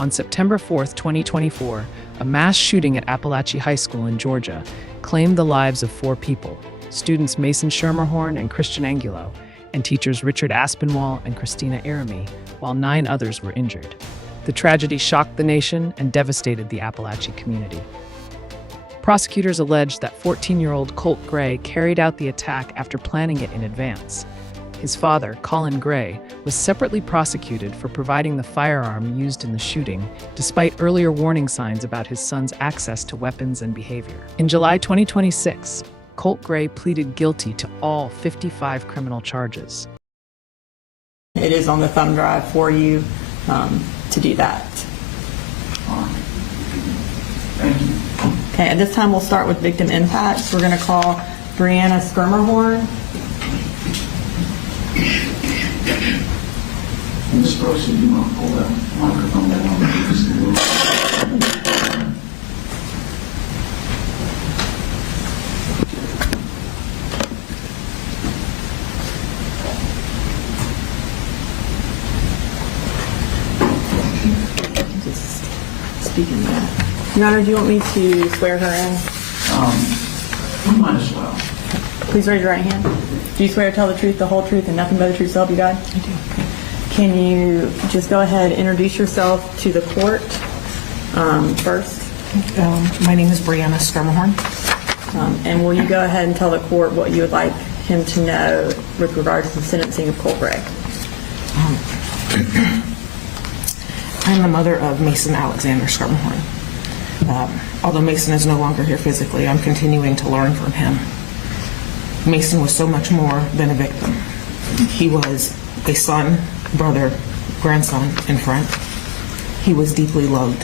On September 4th, 2024, a mass shooting at Apalachee High School in Georgia claimed the lives of 4 people: students Mason Schermerhorn and Christian Angulo, and teachers Richard Aspinwall and Christina Aramy, while 9 others were injured. The tragedy shocked the nation and devastated the Apalachee community. Prosecutors alleged that 14-year-old Colt Gray carried out the attack after planning it in advance. His father, Colt Gray, was separately prosecuted for providing the firearm used in the shooting, despite earlier warning signs about his son's access to weapons and behavior. In July 2026, Colt Gray pleaded guilty to all 55 criminal charges. It is on the thumb drive for you to do that. Thank you. Okay, at this time we'll start with victim impacts. We're going to call Brianna Schermerhorn. Ms. Proceed, you want to pull that microphone down just a little bit. Just speaking that. Your Honor, do you want me to swear her in? We might as well. Please raise your right hand. Do you swear to tell the truth, the whole truth, and nothing but the truth, so help you God? I do. Can you just go ahead and introduce yourself to the court first? My name is Brianna Schermerhorn. And will you go ahead and tell the court what you would like him to know with regards to the sentencing of Colt Gray? I'm the mother of Mason Alexander Schermerhorn. Although Mason is no longer here physically, I'm continuing to learn from him. Mason was so much more than a victim. He was a son, brother, grandson, and friend. He was deeply loved.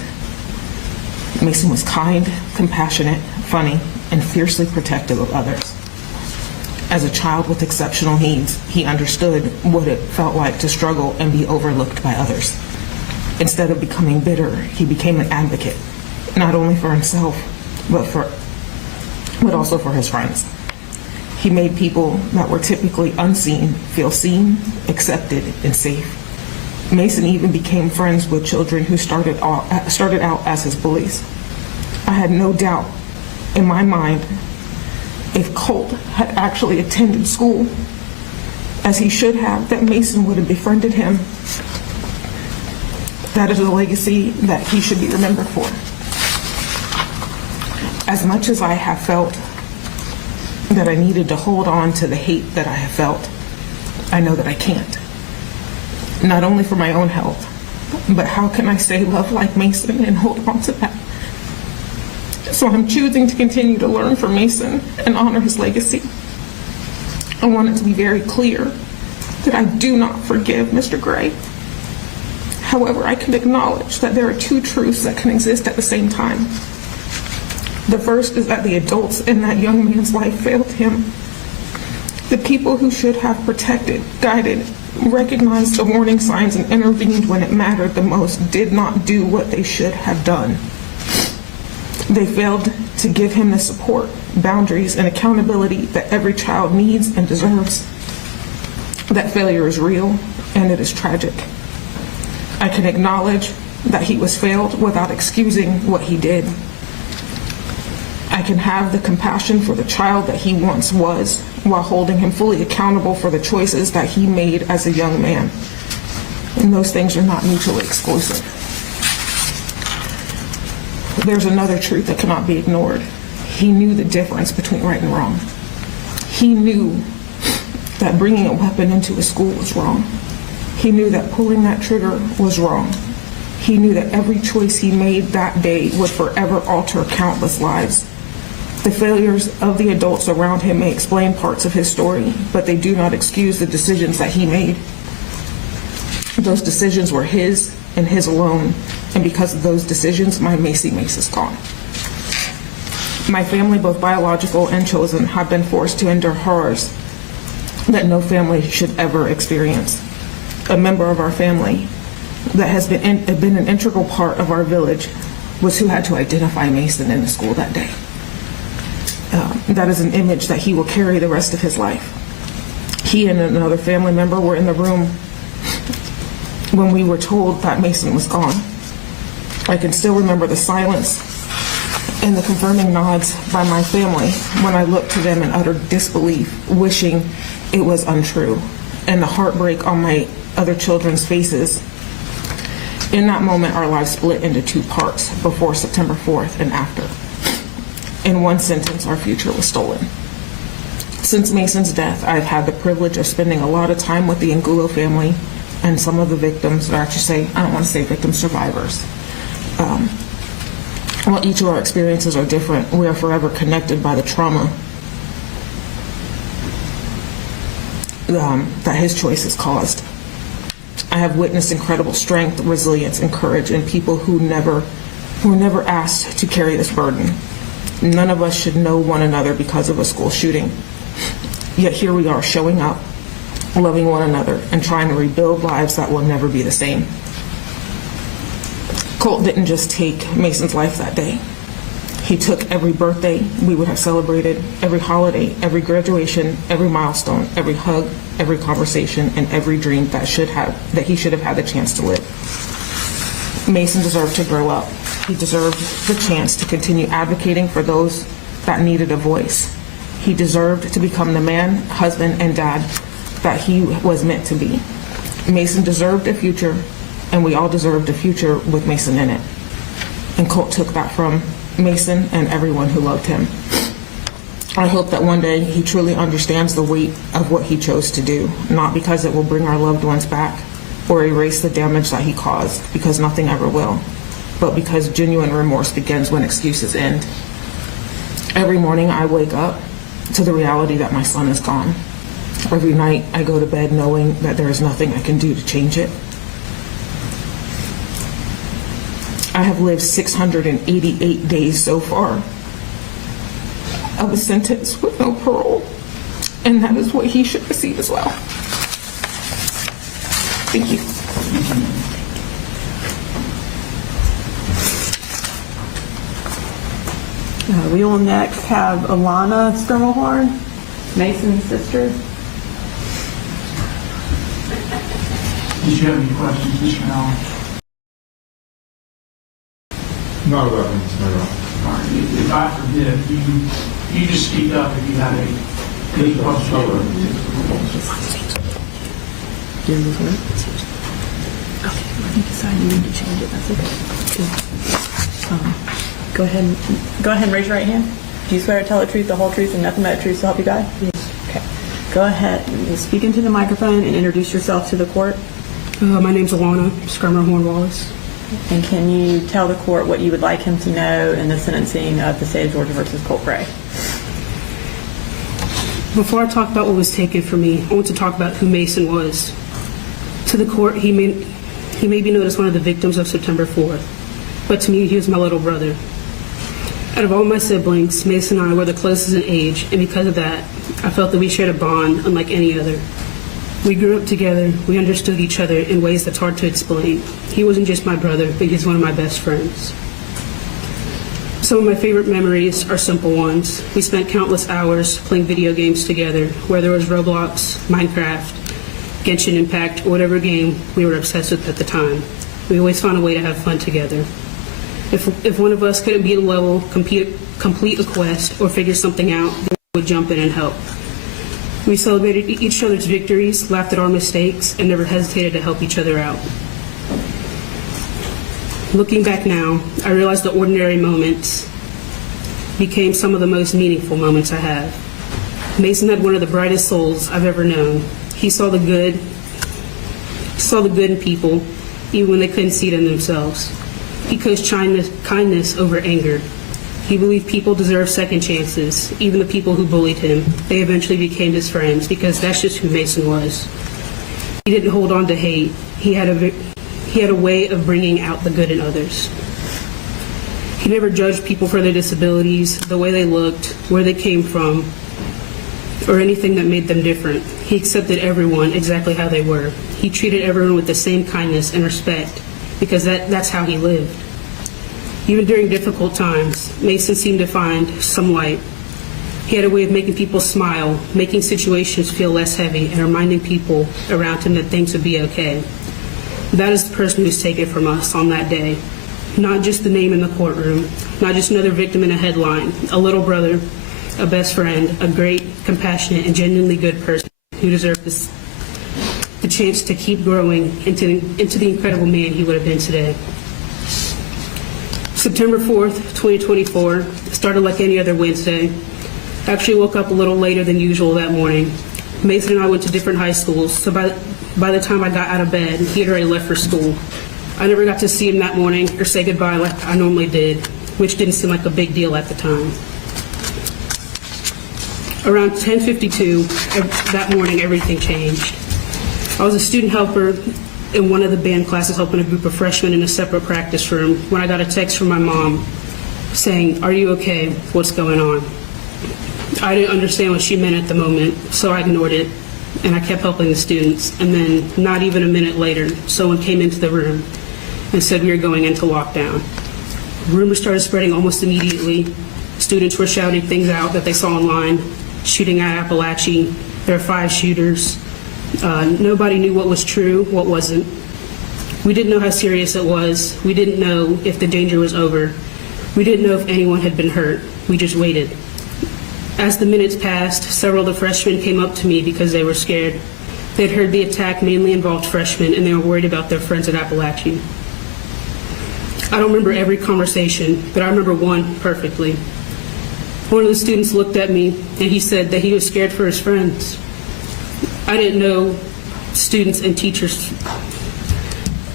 Mason was kind, compassionate, funny, and fiercely protective of others. As a child with exceptional needs, he understood what it felt like to struggle and be overlooked by others. Instead of becoming bitter, he became an advocate, not only for himself, but also for his friends. He made people that were typically unseen feel seen, accepted, and safe. Mason even became friends with children who started out as his bullies. I had no doubt in my mind if Colt had actually attended school as he should have, that Mason would have befriended him. That is a legacy that he should be remembered for. As much as I have felt that I needed to hold on to the hate that I have felt, I know that I can't. Not only for my own health, but how can I say love like Mason and hold on to that? So I'm choosing to continue to learn from Mason and honor his legacy. I want it to be very clear that I do not forgive Mr. Gray. However, I can acknowledge that there are 2 truths that can exist at the same time. The first is that the adults in that young man's life failed him. The people who should have protected, guided, recognized the warning signs and intervened when it mattered the most did not do what they should have done. They failed to give him the support, boundaries, and accountability that every child needs and deserves. That failure is real, and it is tragic. I can acknowledge that he was failed without excusing what he did. I can have the compassion for the child that he once was while holding him fully accountable for the choices that he made as a young man. And those things are not mutually exclusive. There's another truth that cannot be ignored. He knew the difference between right and wrong. He knew that bringing a weapon into a school was wrong. He knew that pulling that trigger was wrong. He knew that every choice he made that day would forever alter countless lives. The failures of the adults around him may explain parts of his story, but they do not excuse the decisions that he made. Those decisions were his and his alone, and because of those decisions, my Macy Mace is gone. My family, both biological and chosen, have been forced to endure horrors that no family should ever experience. A member of our family that has been an integral part of our village was who had to identify Mason in the school that day. That is an image that he will carry the rest of his life. He and another family member were in the room when we were told that Mason was gone. I can still remember the silence and the confirming nods by my family when I looked to them in utter disbelief, wishing it was untrue, and the heartbreak on my other children's faces. In that moment, our lives split into two parts, before September 4th and after. In one sentence, our future was stolen. Since Mason's death, I've had the privilege of spending a lot of time with the Angulo family and some of the victims, or I should say, I don't want to say victims, survivors. While each of our experiences are different, we are forever connected by the trauma that his choices caused. I have witnessed incredible strength, resilience, and courage in people who were never asked to carry this burden. None of us should know one another because of a school shooting. Yet here we are showing up, loving one another, and trying to rebuild lives that will never be the same. Colt didn't just take Mason's life that day. He took every birthday we would have celebrated, every holiday, every graduation, every milestone, every hug, every conversation, and every dream that he should have had the chance to live. Mason deserved to grow up. He deserved the chance to continue advocating for those that needed a voice. He deserved to become the man, husband, and dad that he was meant to be. Mason deserved a future, and we all deserved a future with Mason in it. And Colt took that from Mason and everyone who loved him. I hope that one day he truly understands the weight of what he chose to do, not because it will bring our loved ones back or erase the damage that he caused, because nothing ever will, but because genuine remorse begins when excuses end. Every morning I wake up to the reality that my son is gone. Every night I go to bed knowing that there is nothing I can do to change it. I have lived 688 days so far of a sentence with no parole, and that is what he should receive as well. Thank you. We will next have Alana Skirmelhorn, Mason's sister. Did you have any questions, Mr. Allen? Not about me, Mr. Mayor. All right, if I forbid, you just speak up if you have any questions. Okay, if you decide you need to change it, that's okay. Go ahead and raise your right hand. Do you swear to tell the truth, the whole truth, and nothing but the truth, so help you God? Yes. Okay. Go ahead and speak into the microphone and introduce yourself to the court. My name's Alana Skirmelhorn Wallace. And can you tell the court what you would like him to know in the sentencing of the state of Georgia versus Colt Gray? Before I talk about what was taken from me, I want to talk about who Mason was. To the court, he may be known as one of the victims of September 4th, but to me, he was my little brother. Out of all my siblings, Mason and I were the closest in age, and because of that, I felt that we shared a bond unlike any other. We grew up together, we understood each other in ways that's hard to explain. He wasn't just my brother, but he's one of my best friends. Some of my favorite memories are simple ones. We spent countless hours playing video games together, whether it was Roblox, Minecraft, Genshin Impact, or whatever game we were obsessed with at the time. We always found a way to have fun together. If one of us couldn't beat a level, complete a quest, or figure something out, then we would jump in and help. We celebrated each other's victories, laughed at our mistakes, and never hesitated to help each other out. Looking back now, I realize the ordinary moments became some of the most meaningful moments I have. Mason had one of the brightest souls I've ever known. He saw the good in people, even when they couldn't see it in themselves. He coached kindness over anger. He believed people deserve second chances, even the people who bullied him. They eventually became his friends because that's just who Mason was. He didn't hold on to hate. He had a way of bringing out the good in others. He never judged people for their disabilities, the way they looked, where they came from, or anything that made them different. He accepted everyone exactly how they were. He treated everyone with the same kindness and respect because that's how he lived. Even during difficult times, Mason seemed to find some light. He had a way of making people smile, making situations feel less heavy, and reminding people around him that things would be okay. That is the person who's taken from us on that day. Not just the name in the courtroom, not just another victim in a headline, a little brother, a best friend, a great, compassionate, and genuinely good person who deserved the chance to keep growing into the incredible man he would have been today. September 4th, 2024, started like any other Wednesday. I actually woke up a little later than usual that morning. Mason and I went to different high schools, so by the time I got out of bed, he had already left for school. I never got to see him that morning or say goodbye like I normally did, which didn't seem like a big deal at the time. Around 10:52 that morning, everything changed. I was a student helper in one of the band classes helping a group of freshmen in a separate practice room when I got a text from my mom saying, "Are you okay? What's going on?" I didn't understand what she meant at the moment, so I ignored it, and I kept helping the students. And then, not even a minute later, someone came into the room and said we were going into lockdown. Rumors started spreading almost immediately. Students were shouting things out that they saw online, shooting at Apalachee. There are 5 shooters. Nobody knew what was true, what wasn't. We didn't know how serious it was. We didn't know if the danger was over. We didn't know if anyone had been hurt. We just waited. As the minutes passed, several of the freshmen came up to me because they were scared. They'd heard the attack mainly involved freshmen, and they were worried about their friends at Apalachee. I don't remember every conversation, but I remember one perfectly. One of the students looked at me, and he said that he was scared for his friends. I didn't know students and teachers.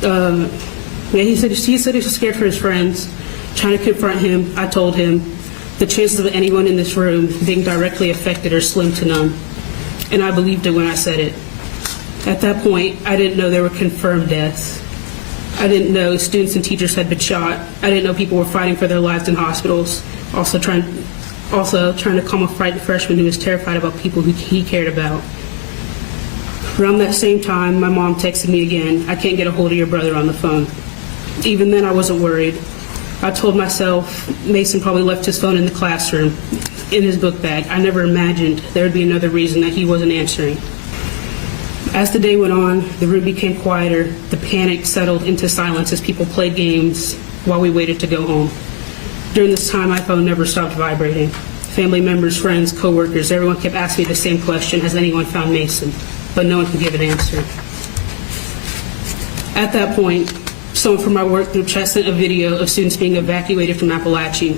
He said he was scared for his friends. Trying to confront him, I told him the chances of anyone in this room being directly affected are slim to none. And I believed it when I said it. At that point, I didn't know there were confirmed deaths. I didn't know students and teachers had been shot. I didn't know people were fighting for their lives in hospitals, also trying to calm a frightened freshman who was terrified about people who he cared about. Around that same time, my mom texted me again, "I can't get a hold of your brother on the phone." Even then, I wasn't worried. I told myself Mason probably left his phone in the classroom, in his book bag. I never imagined there would be another reason that he wasn't answering. As the day went on, the room became quieter. The panic settled into silence as people played games while we waited to go home. During this time, my phone never stopped vibrating. Family members, friends, coworkers, everyone kept asking me the same question, has anyone found Mason? But no one could give an answer. At that point, someone from my work group chat sent a video of students being evacuated from Apalachee.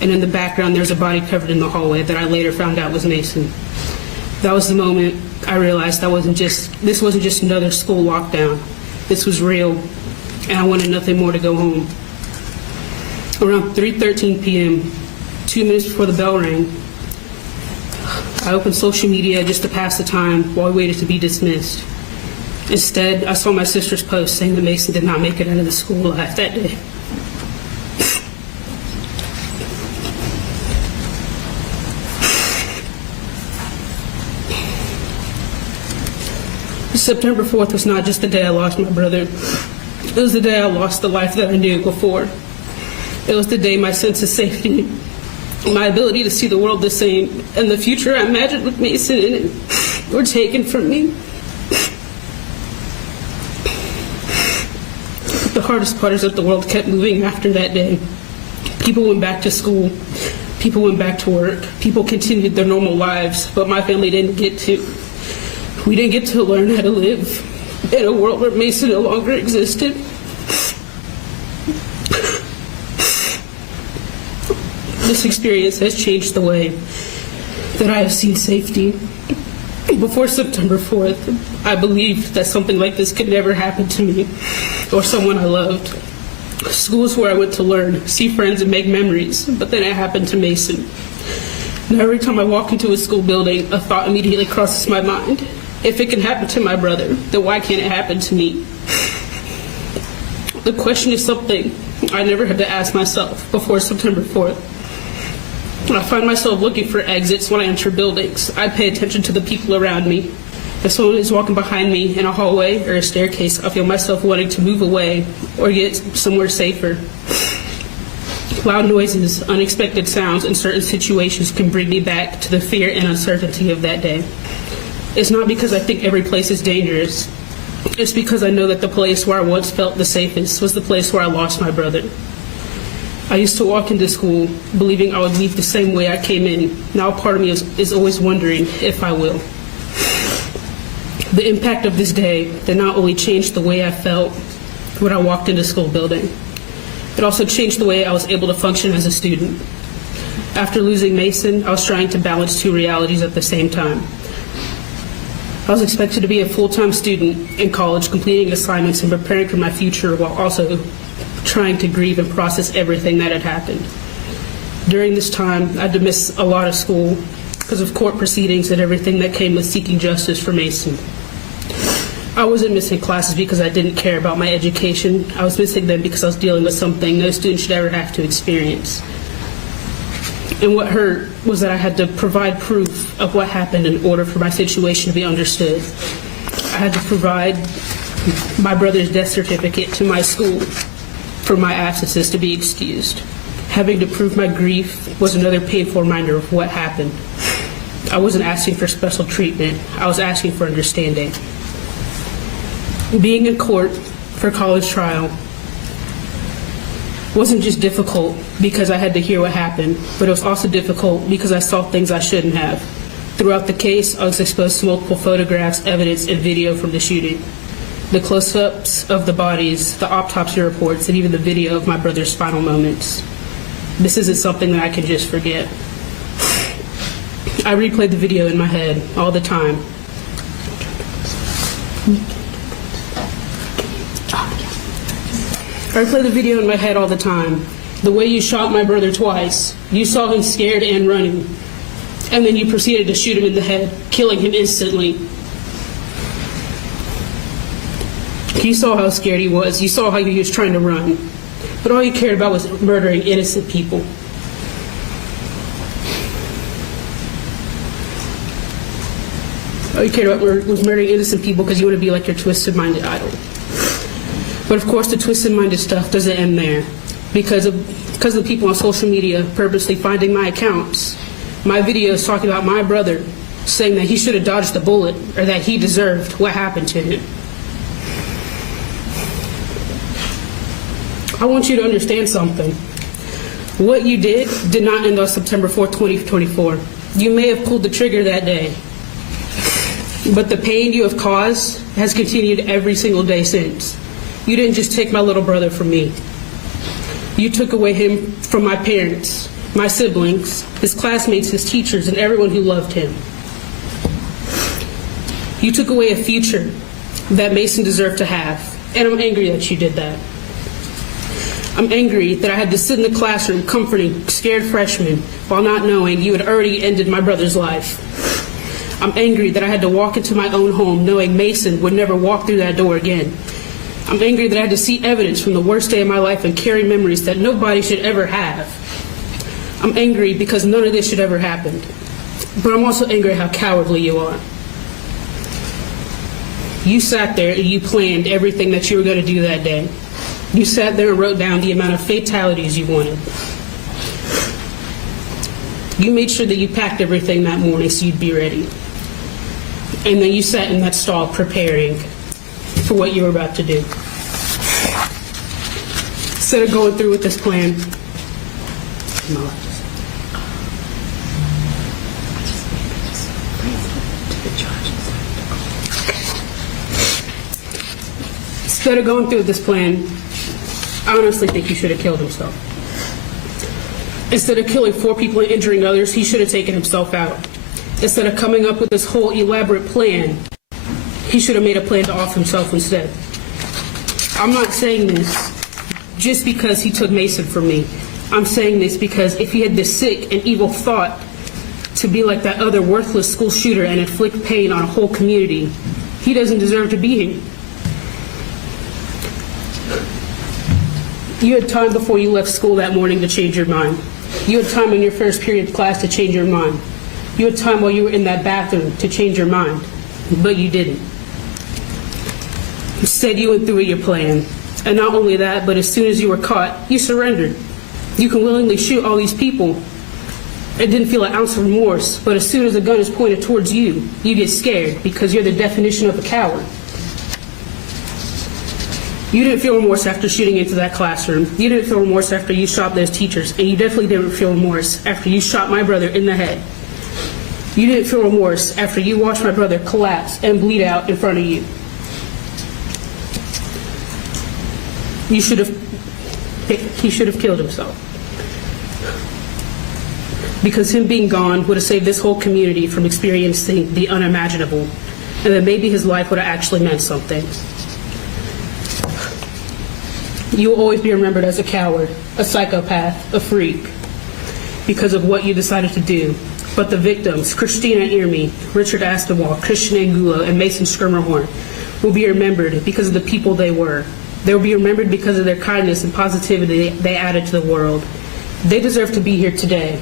And in the background, there's a body covered in the hallway that I later found out was Mason. That was the moment I realized this wasn't just another school lockdown. This was real, and I wanted nothing more to go home. Around 3:13 p.m., 2 minutes before the bell rang, I opened social media just to pass the time while we waited to be dismissed. Instead, I saw my sister's post saying that Mason did not make it out of the school alive that day. September 4th was not just the day I lost my brother. It was the day I lost the life that I knew before. It was the day my sense of safety, my ability to see the world the same, and the future I imagined with Mason in it were taken from me. The hardest part is that the world kept moving after that day. People went back to school. People went back to work. People continued their normal lives, but my family didn't get to. We didn't get to learn how to live in a world where Mason no longer existed. This experience has changed the way that I have seen safety. Before September 4th, I believed that something like this could never happen to me or someone I loved. Schools where I went to learn, see friends, and make memories, but then it happened to Mason. Now every time I walk into a school building, a thought immediately crosses my mind. If it can happen to my brother, then why can't it happen to me? The question is something I never had to ask myself before September 4th. I find myself looking for exits when I enter buildings. I pay attention to the people around me. If someone is walking behind me in a hallway or a staircase, I feel myself wanting to move away or get somewhere safer. Loud noises, unexpected sounds, and certain situations can bring me back to the fear and uncertainty of that day. It's not because I think every place is dangerous. It's because I know that the place where I once felt the safest was the place where I lost my brother. I used to walk into school believing I would leave the same way I came in. Now part of me is always wondering if I will. The impact of this day did not only change the way I felt when I walked into the school building, it also changed the way I was able to function as a student. After losing Mason, I was trying to balance two realities at the same time. I was expected to be a full-time student in college, completing assignments and preparing for my future while also trying to grieve and process everything that had happened. During this time, I had to miss a lot of school because of court proceedings and everything that came with seeking justice for Mason. I wasn't missing classes because I didn't care about my education. I was missing them because I was dealing with something no student should ever have to experience. And what hurt was that I had to provide proof of what happened in order for my situation to be understood. I had to provide my brother's death certificate to my school for my absences to be excused. Having to prove my grief was another painful reminder of what happened. I wasn't asking for special treatment. I was asking for understanding. Being in court for college trial wasn't just difficult because I had to hear what happened, but it was also difficult because I saw things I shouldn't have. Throughout the case, I was exposed to multiple photographs, evidence, and video from the shooting. The close-ups of the bodies, the autopsy reports, and even the video of my brother's final moments. This isn't something that I can just forget. I replayed the video in my head all the time. I replay the video in my head all the time. The way you shot my brother twice. You saw him scared and running. And then you proceeded to shoot him in the head, killing him instantly. You saw how scared he was. You saw how he was trying to run. But all you cared about was murdering innocent people. All you cared about was murdering innocent people because you want to be like your twisted-minded idol. But of course, the twisted-minded stuff doesn't end there. Because of the people on social media purposely finding my accounts, my videos talking about my brother, saying that he should have dodged the bullet or that he deserved what happened to him. I want you to understand something. What you did not end on September 4th, 2024. You may have pulled the trigger that day, but the pain you have caused has continued every single day since. You didn't just take my little brother from me. You took away him from my parents, my siblings, his classmates, his teachers, and everyone who loved him. You took away a future that Mason deserved to have, and I'm angry that you did that. I'm angry that I had to sit in the classroom comforting scared freshmen while not knowing you had already ended my brother's life. I'm angry that I had to walk into my own home knowing Mason would never walk through that door again. I'm angry that I had to see evidence from the worst day of my life and carry memories that nobody should ever have. I'm angry because none of this should ever happen. But I'm also angry at how cowardly you are. You sat there and you planned everything that you were going to do that day. You sat there and wrote down the amount of fatalities you wanted. You made sure that you packed everything that morning so you'd be ready. And then you sat in that stall preparing for what you were about to do. Instead of going through with this plan, I honestly think he should have killed himself. Instead of killing 4 people and injuring others, he should have taken himself out. Instead of coming up with this whole elaborate plan, he should have made a plan to off himself instead. I'm not saying this just because he took Mason from me. I'm saying this because if he had this sick and evil thought to be like that other worthless school shooter and inflict pain on a whole community, he doesn't deserve to be here. You had time before you left school that morning to change your mind. You had time in your first period of class to change your mind. You had time while you were in that bathroom to change your mind, but you didn't. Instead, you went through with your plan. And not only that, but as soon as you were caught, you surrendered. You can willingly shoot all these people. It didn't feel an ounce of remorse, but as soon as a gun is pointed towards you, you get scared because you're the definition of a coward. You didn't feel remorse after shooting into that classroom. You didn't feel remorse after you shot those teachers. And you definitely didn't feel remorse after you shot my brother in the head. You didn't feel remorse after you watched my brother collapse and bleed out in front of you. He should have killed himself. Because him being gone would have saved this whole community from experiencing the unimaginable. And then maybe his life would have actually meant something. You will always be remembered as a coward, a psychopath, a freak, because of what you decided to do. But the victims, Christina Irmi, Richard Aspinwall, Christian Angulo, and Mason Schermerhorn, will be remembered because of the people they were. They will be remembered because of their kindness and positivity they added to the world. They deserve to be here today.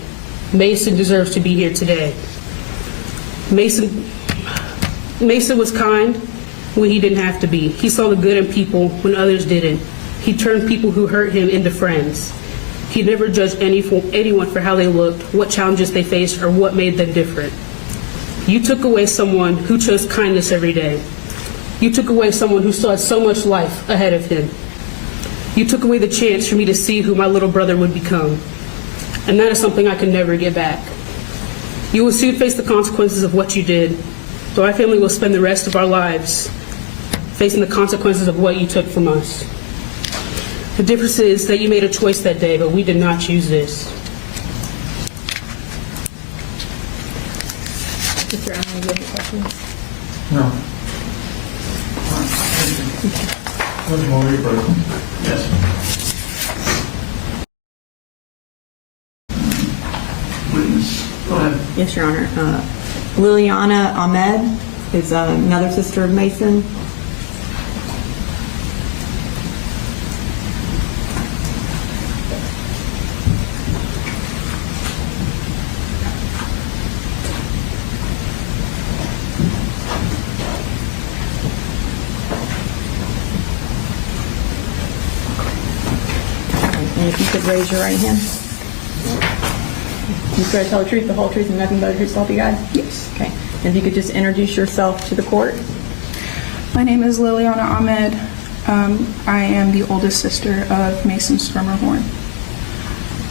Mason deserves to be here today. Mason was kind when he didn't have to be. He saw the good in people when others didn't. He turned people who hurt him into friends. He never judged anyone for how they looked, what challenges they faced, or what made them different. You took away someone who chose kindness every day. You took away someone who still had so much life ahead of him. You took away the chance for me to see who my little brother would become. And that is something I can never get back. You will soon face the consequences of what you did, but my family will spend the rest of our lives facing the consequences of what you took from us. The difference is that you made a choice that day, but we did not choose this. Mr. Allen, do you have any questions? No. Judge Moore, present. Yes. Witness, go ahead. Yes, Your Honor. Liliana Ahmed is another sister of Mason. And if you could raise your right hand. You swear to tell the truth, the whole truth, and nothing but the truth to help you God? Yes. Okay. And if you could just introduce yourself to the court. My name is Liliana Ahmed. I am the oldest sister of Mason Schermerhorn.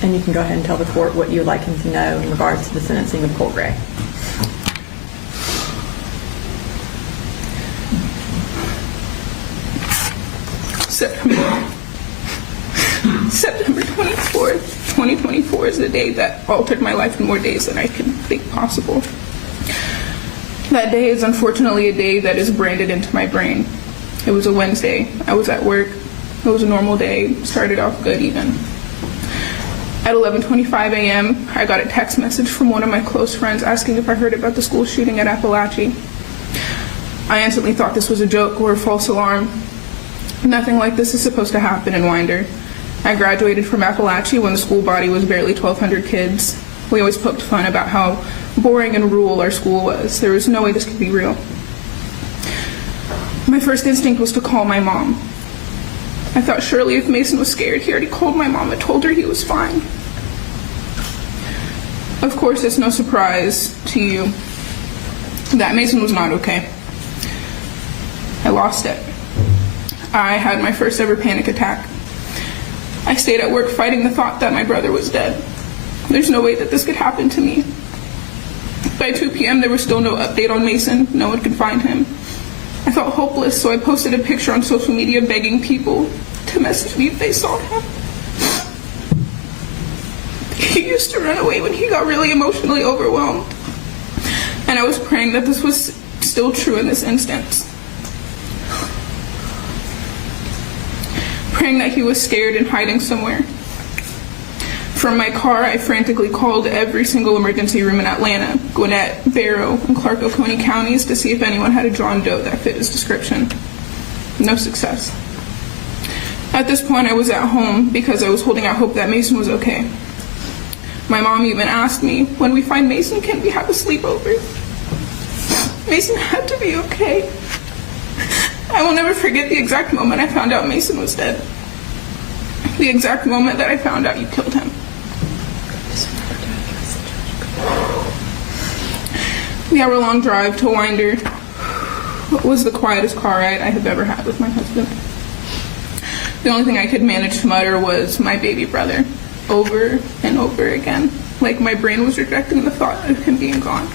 And you can go ahead and tell the court what you would like him to know in regards to the sentencing of Colt Gray. September 24th, 2024 is the day that altered my life in more days than I can think possible. That day is unfortunately a day that is branded into my brain. It was a Wednesday. I was at work. It was a normal day. Started off good even. At 11:25 a.m., I got a text message from one of my close friends asking if I heard about the school shooting at Apalachee. I instantly thought this was a joke or a false alarm. Nothing like this is supposed to happen in Winder. I graduated from Apalachee when the school body was barely 1,200 kids. We always poked fun about how boring and rural our school was. There was no way this could be real. My first instinct was to call my mom. I thought surely if Mason was scared, he already called my mom and told her he was fine. Of course, it's no surprise to you that Mason was not okay. I lost it. I had my first ever panic attack. I stayed at work fighting the thought that my brother was dead. There's no way that this could happen to me. By 2 p.m. there was still no update on Mason. No one could find him. I felt hopeless, so I posted a picture on social media begging people to message me if they saw him. He used to run away when he got really emotionally overwhelmed. And I was praying that this was still true in this instance. Praying that he was scared and hiding somewhere. From my car, I frantically called every single emergency room in Atlanta, Gwinnett, Barrow, and Clark Oconee counties to see if anyone had a John Doe that fit his description. No success. At this point, I was at home because I was holding out hope that Mason was okay. My mom even asked me, when we find Mason, can we have a sleepover? Mason had to be okay. I will never forget the exact moment I found out Mason was dead. The exact moment that I found out you killed him. The hour-long drive to Winder was the quietest car ride I have ever had with my husband. The only thing I could manage to mutter was my baby brother, over and over again, like my brain was rejecting the thought of him being gone.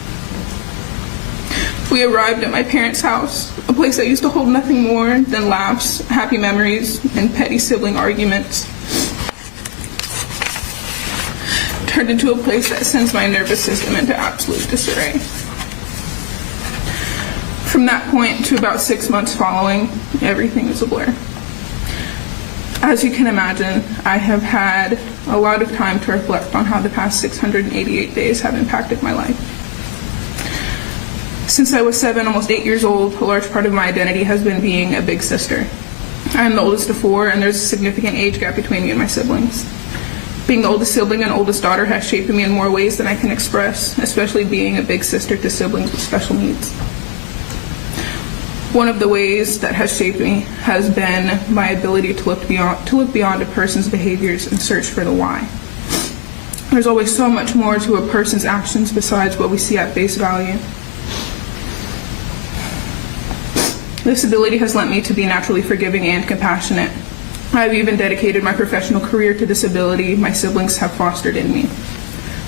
We arrived at my parents' house, a place that used to hold nothing more than laughs, happy memories, and petty sibling arguments. Turned into a place that sends my nervous system into absolute disarray. From that point to about 6 months following, everything was a blur. As you can imagine, I have had a lot of time to reflect on how the past 688 days have impacted my life. Since I was 7, almost 8 years old, a large part of my identity has been being a big sister. I am the oldest of 4, and there's a significant age gap between me and my siblings. Being the oldest sibling and oldest daughter has shaped me in more ways than I can express, especially being a big sister to siblings with special needs. One of the ways that has shaped me has been my ability to look beyond a person's behaviors and search for the why. There's always so much more to a person's actions besides what we see at face value. This ability has led me to be naturally forgiving and compassionate. I've even dedicated my professional career to this ability my siblings have fostered in me.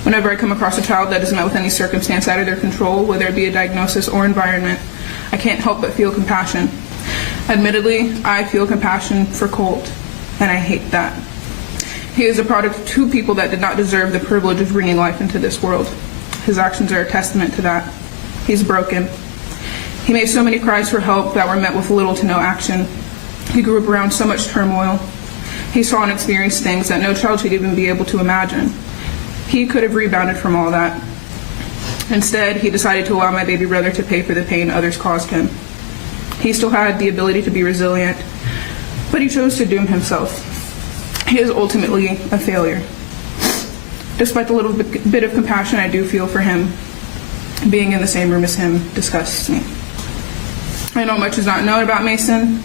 Whenever I come across a child that is met with any circumstance out of their control, whether it be a diagnosis or environment, I can't help but feel compassion. Admittedly, I feel compassion for Colt, and I hate that. He is a product of 2 people that did not deserve the privilege of bringing life into this world. His actions are a testament to that. He's broken. He made so many cries for help that were met with little to no action. He grew up around so much turmoil. He saw and experienced things that no child should even be able to imagine. He could have rebounded from all that. Instead, he decided to allow my baby brother to pay for the pain others caused him. He still had the ability to be resilient, but he chose to doom himself. He is ultimately a failure. Despite the little bit of compassion I do feel for him, being in the same room as him disgusts me. I know much is not known about Mason,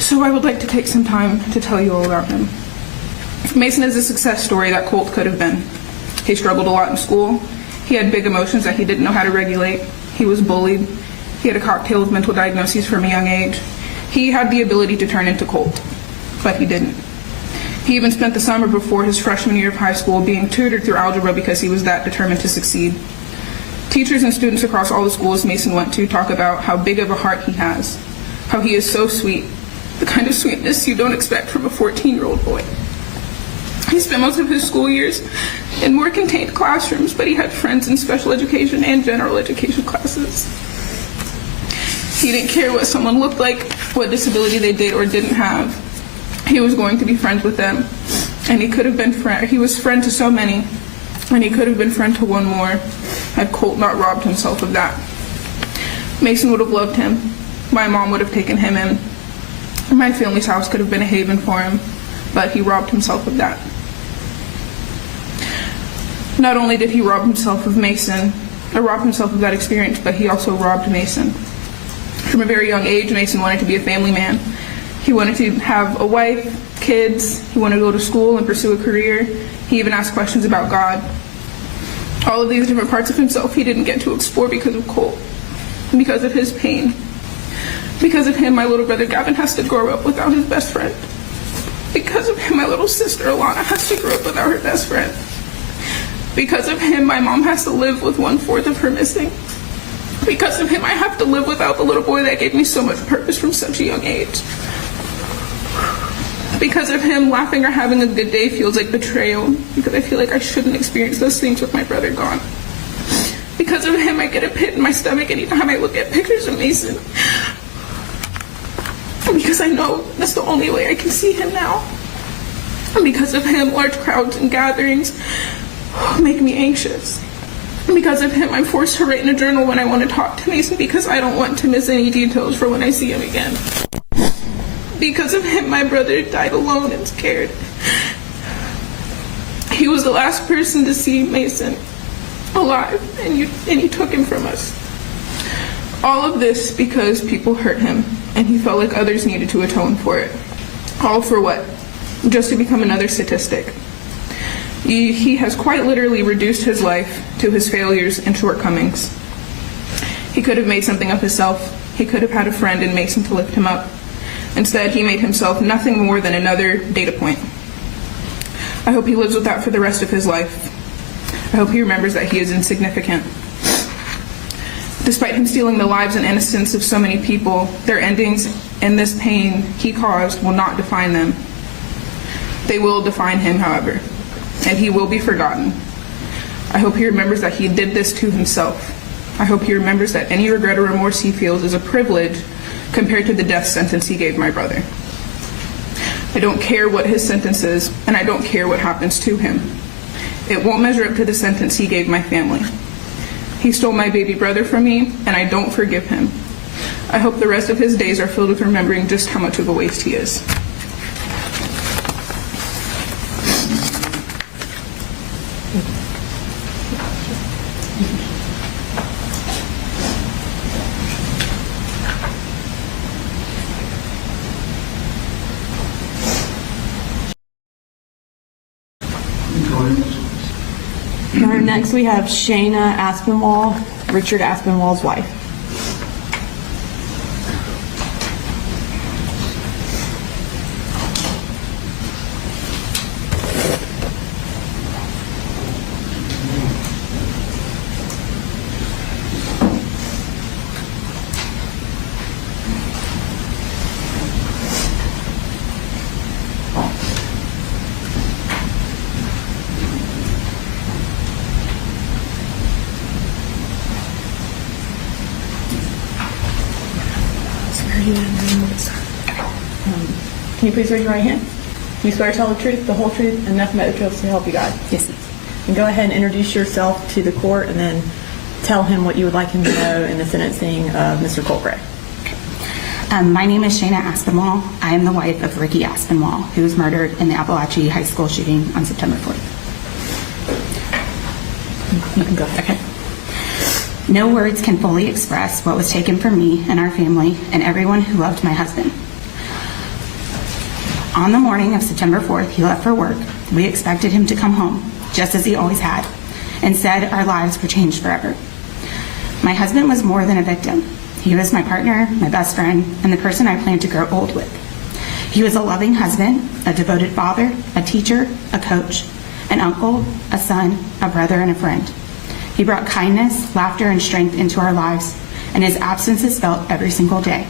so I would like to take some time to tell you all about him. Mason is a success story that Colt could have been. He struggled a lot in school. He had big emotions that he didn't know how to regulate. He was bullied. He had a cocktail of mental diagnoses from a young age. He had the ability to turn into Colt, but he didn't. He even spent the summer before his freshman year of high school being tutored through algebra because he was that determined to succeed. Teachers and students across all the schools Mason went to talk about how big of a heart he has, how he is so sweet, the kind of sweetness you don't expect from a 14-year-old boy. He spent most of his school years in more contained classrooms, but he had friends in special education and general education classes. He didn't care what someone looked like, what disability they did or didn't have. He was going to be friends with them, and he could have been he was friend to so many, and he could have been friend to one more had Colt not robbed himself of that. Mason would have loved him. My mom would have taken him in. My family's house could have been a haven for him, but he robbed himself of that. Not only did he rob himself of Mason, or rob himself of that experience, but he also robbed Mason. From a very young age, Mason wanted to be a family man. He wanted to have a wife, kids, he wanted to go to school and pursue a career. He even asked questions about God. All of these different parts of himself he didn't get to explore because of Colt, because of his pain. Because of him, my little brother Gavin has to grow up without his best friend. Because of him, my little sister Alana has to grow up without her best friend. Because of him, my mom has to live with 1/4 of her missing. Because of him, I have to live without the little boy that gave me so much purpose from such a young age. Because of him, laughing or having a good day feels like betrayal, because I feel like I shouldn't experience those things with my brother gone. Because of him, I get a pit in my stomach anytime I look at pictures of Mason. Because I know that's the only way I can see him now. Because of him, large crowds and gatherings make me anxious. Because of him, I'm forced to write in a journal when I want to talk to Mason because I don't want to miss any details for when I see him again. Because of him, my brother died alone and scared. He was the last person to see Mason alive, and you took him from us. All of this because people hurt him, and he felt like others needed to atone for it. All for what? Just to become another statistic. He has quite literally reduced his life to his failures and shortcomings. He could have made something of himself. He could have had a friend in Mason to lift him up. Instead, he made himself nothing more than another data point. I hope he lives with that for the rest of his life. I hope he remembers that he is insignificant. Despite him stealing the lives and innocence of so many people, their endings and this pain he caused will not define them. They will define him, however, and he will be forgotten. I hope he remembers that he did this to himself. I hope he remembers that any regret or remorse he feels is a privilege compared to the death sentence he gave my brother. I don't care what his sentence is, and I don't care what happens to him. It won't measure up to the sentence he gave my family. He stole my baby brother from me, and I don't forgive him. I hope the rest of his days are filled with remembering just how much of a waste he is. Next, we have Shayna Aspinwall, Richard Aspinwall's wife. Can you please raise your right hand? Do you swear to tell the truth, the whole truth, and nothing but the truth to help you God? Yes, ma'am. And go ahead and introduce yourself to the court and then tell him what you would like him to know in the sentencing of Mr. Colt Gray. My name is Shayna Aspinwall. I am the wife of Ricky Aspinwall, who was murdered in the Apalachee High School shooting on September 4th. You can go ahead. Okay. No words can fully express what was taken from me and our family and everyone who loved my husband. On the morning of September 4th, he left for work. We expected him to come home, just as he always had, and said our lives were changed forever. My husband was more than a victim. He was my partner, my best friend, and the person I planned to grow old with. He was a loving husband, a devoted father, a teacher, a coach, an uncle, a son, a brother, and a friend. He brought kindness, laughter, and strength into our lives, and his absence is felt every single day.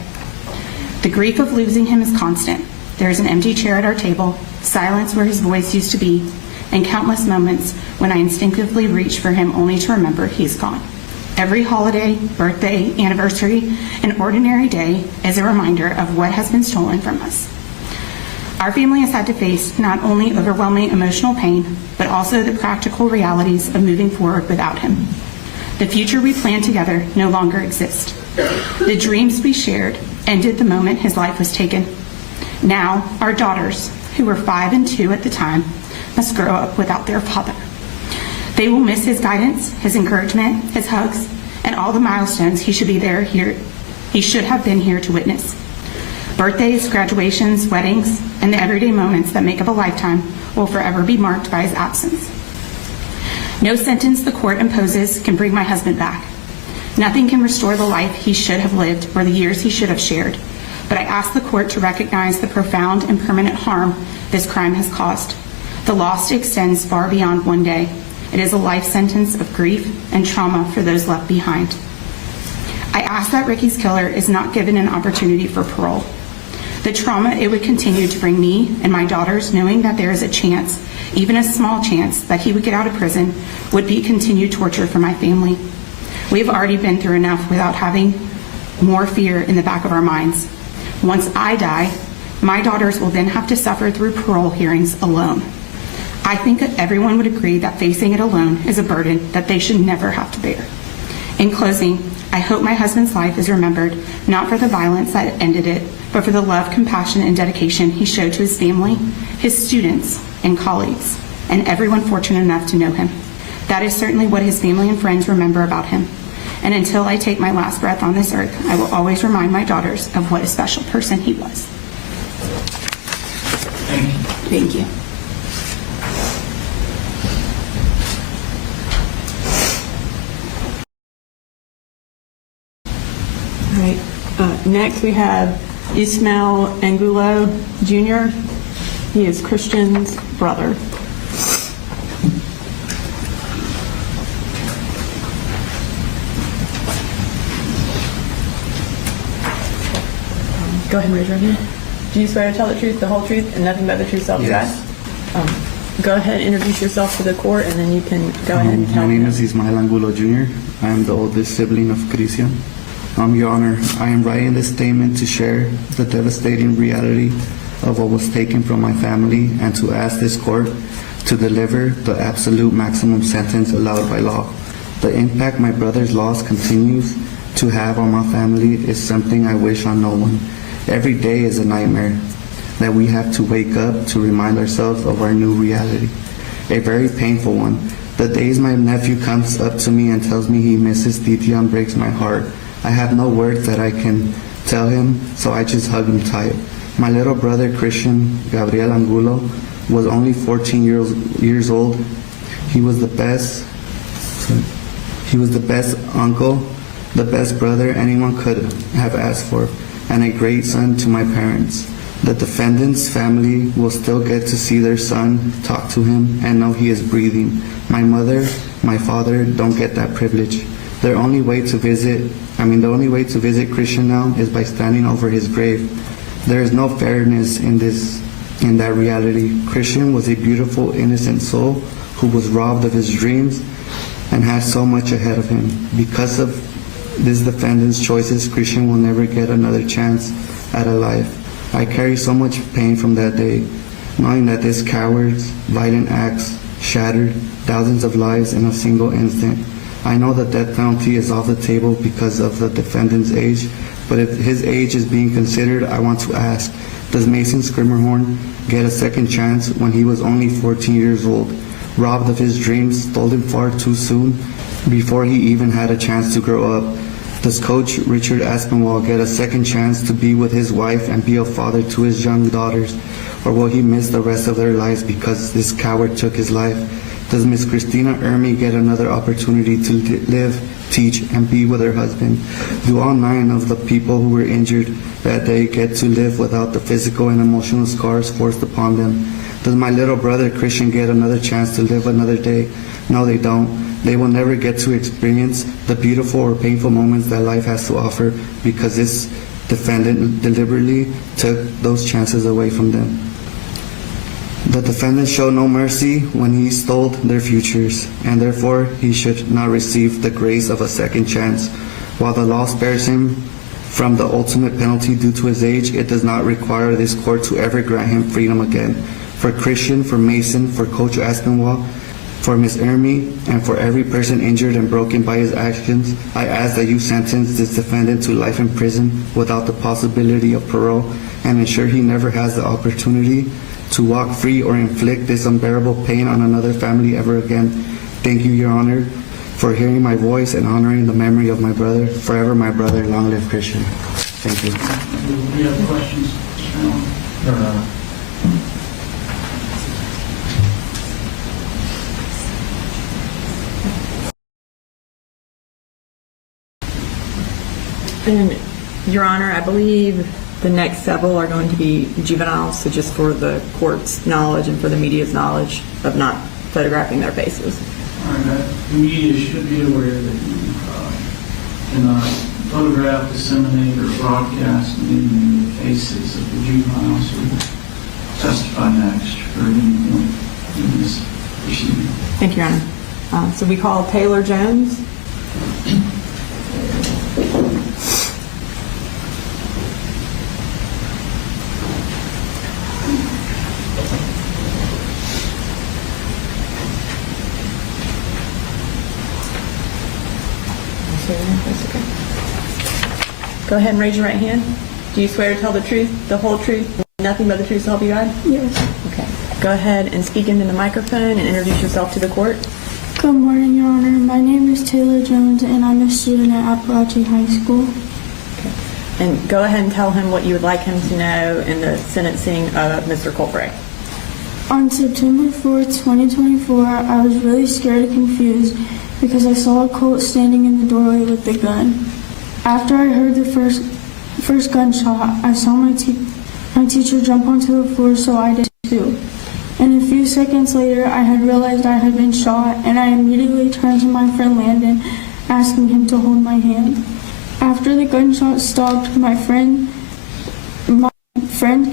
The grief of losing him is constant. There is an empty chair at our table, silence where his voice used to be, and countless moments when I instinctively reach for him only to remember he's gone. Every holiday, birthday, anniversary, and ordinary day is a reminder of what has been stolen from us. Our family has had to face not only overwhelming emotional pain, but also the practical realities of moving forward without him. The future we planned together no longer exists. The dreams we shared ended the moment his life was taken. Now, our daughters, who were 5 and 2 at the time, must grow up without their father. They will miss his guidance, his encouragement, his hugs, and all the milestones he should have been here to witness. Birthdays, graduations, weddings, and the everyday moments that make up a lifetime will forever be marked by his absence. No sentence the court imposes can bring my husband back. Nothing can restore the life he should have lived or the years he should have shared. But I ask the court to recognize the profound and permanent harm this crime has caused. The loss extends far beyond one day. It is a life sentence of grief and trauma for those left behind. I ask that Ricky's killer is not given an opportunity for parole. The trauma it would continue to bring me and my daughters, knowing that there is a chance, even a small chance, that he would get out of prison, would be continued torture for my family. We have already been through enough without having more fear in the back of our minds. Once I die, my daughters will then have to suffer through parole hearings alone. I think that everyone would agree that facing it alone is a burden that they should never have to bear. In closing, I hope my husband's life is remembered not for the violence that ended it, but for the love, compassion, and dedication he showed to his family, his students, and colleagues, and everyone fortunate enough to know him. That is certainly what his family and friends remember about him. And until I take my last breath on this earth, I will always remind my daughters of what a special person he was. Thank you. All right. Next, we have Ismail Angulo Jr. He is Christian's brother. Go ahead and raise your hand. Do you swear to tell the truth, the whole truth, and nothing but the truth, so help you God? Go ahead and introduce yourself to the court, and then you can go ahead and tell My name them. is Ismail Angulo Jr. I am the oldest sibling of Christian. Your Honor, I am writing this statement to share the devastating reality of what was taken from my family and to ask this court to deliver the absolute maximum sentence allowed by law. The impact my brother's loss continues to have on my family is something I wish on no one. Every day is a nightmare that we have to wake up to remind ourselves of our new reality. A very painful one. The days my nephew comes up to me and tells me he misses Titian breaks my heart. I have no words that I can tell him, so I just hug him tight. My little brother Christian Gabriel Angulo was only 14 years old. He was the best uncle, the best brother anyone could have asked for, and a great son to my parents. The defendant's family will still get to see their son, talk to him, and know he is breathing. My mother, my father don't get that privilege. The only way to visit Christian now is by standing over his grave. There is no fairness in that reality. Christian was a beautiful, innocent soul who was robbed of his dreams and has so much ahead of him. Because of this defendant's choices, Christian will never get another chance at a life. I carry so much pain from that day, knowing that this coward's violent acts shattered thousands of lives in a single instant. I know the death penalty is off the table because of the defendant's age, but if his age is being considered, I want to ask, does Mason Skrimmerhorn get a second chance when he was only 14 years old, robbed of his dreams, stolen far too soon, before he even had a chance to grow up? Does Coach Richard Aspinwall get a second chance to be with his wife and be a father to his young daughters? Or will he miss the rest of their lives because this coward took his life? Does Miss Christina Ermy get another opportunity to live, teach, and be with her husband? Do all 9 of the people who were injured that day get to live without the physical and emotional scars forced upon them? Does my little brother Christian get another chance to live another day? No, they don't. They will never get to experience the beautiful or painful moments that life has to offer because this defendant deliberately took those chances away from them. The defendant showed no mercy when he stole their futures, and therefore he should not receive the grace of a second chance. While the law spares him from the ultimate penalty due to his age, it does not require this court to ever grant him freedom again. For Christian, for Mason, for Coach Aspinwall, for Ms. Ermy, and for every person injured and broken by his actions, I ask that you sentence this defendant to life in prison without the possibility of parole and ensure he never has the opportunity to walk free or inflict this unbearable pain on another family ever again. Thank you, Your Honor, for hearing my voice and honoring the memory of my brother. Forever my brother, long live Christian. Thank you. Do you have questions, Mr. Allen? No. And, Your Honor, I believe the next several are going to be juveniles, so just for the court's knowledge and for the media's knowledge of not photographing their faces. All right, the media should be aware that you cannot photograph, disseminate, or broadcast any of the faces of the juveniles who testify next or at any point in this proceeding. Thank you, Your Honor. So we call Taylor Jones. Go ahead and raise your right hand. Do you swear to tell the truth, the whole truth, nothing but the truth, so help you God? Yes. Okay. Go ahead and speak into the microphone and introduce yourself to the court. Good morning, Your Honor. My name is Taylor Jones, and I'm a student at Apalachee High School. Okay. And go ahead and tell him what you would like him to know in the sentencing of Mr. Colt Gray. On September 4th, 2024, I was really scared and confused because I saw a Colt standing in the doorway with a gun. After I heard the first first gunshot, I saw my teacher jump onto the floor, so I did too. And a few seconds later, I had realized I had been shot, and I immediately turned to my friend Landon, asking him to hold my hand. After the gunshot stopped, my friend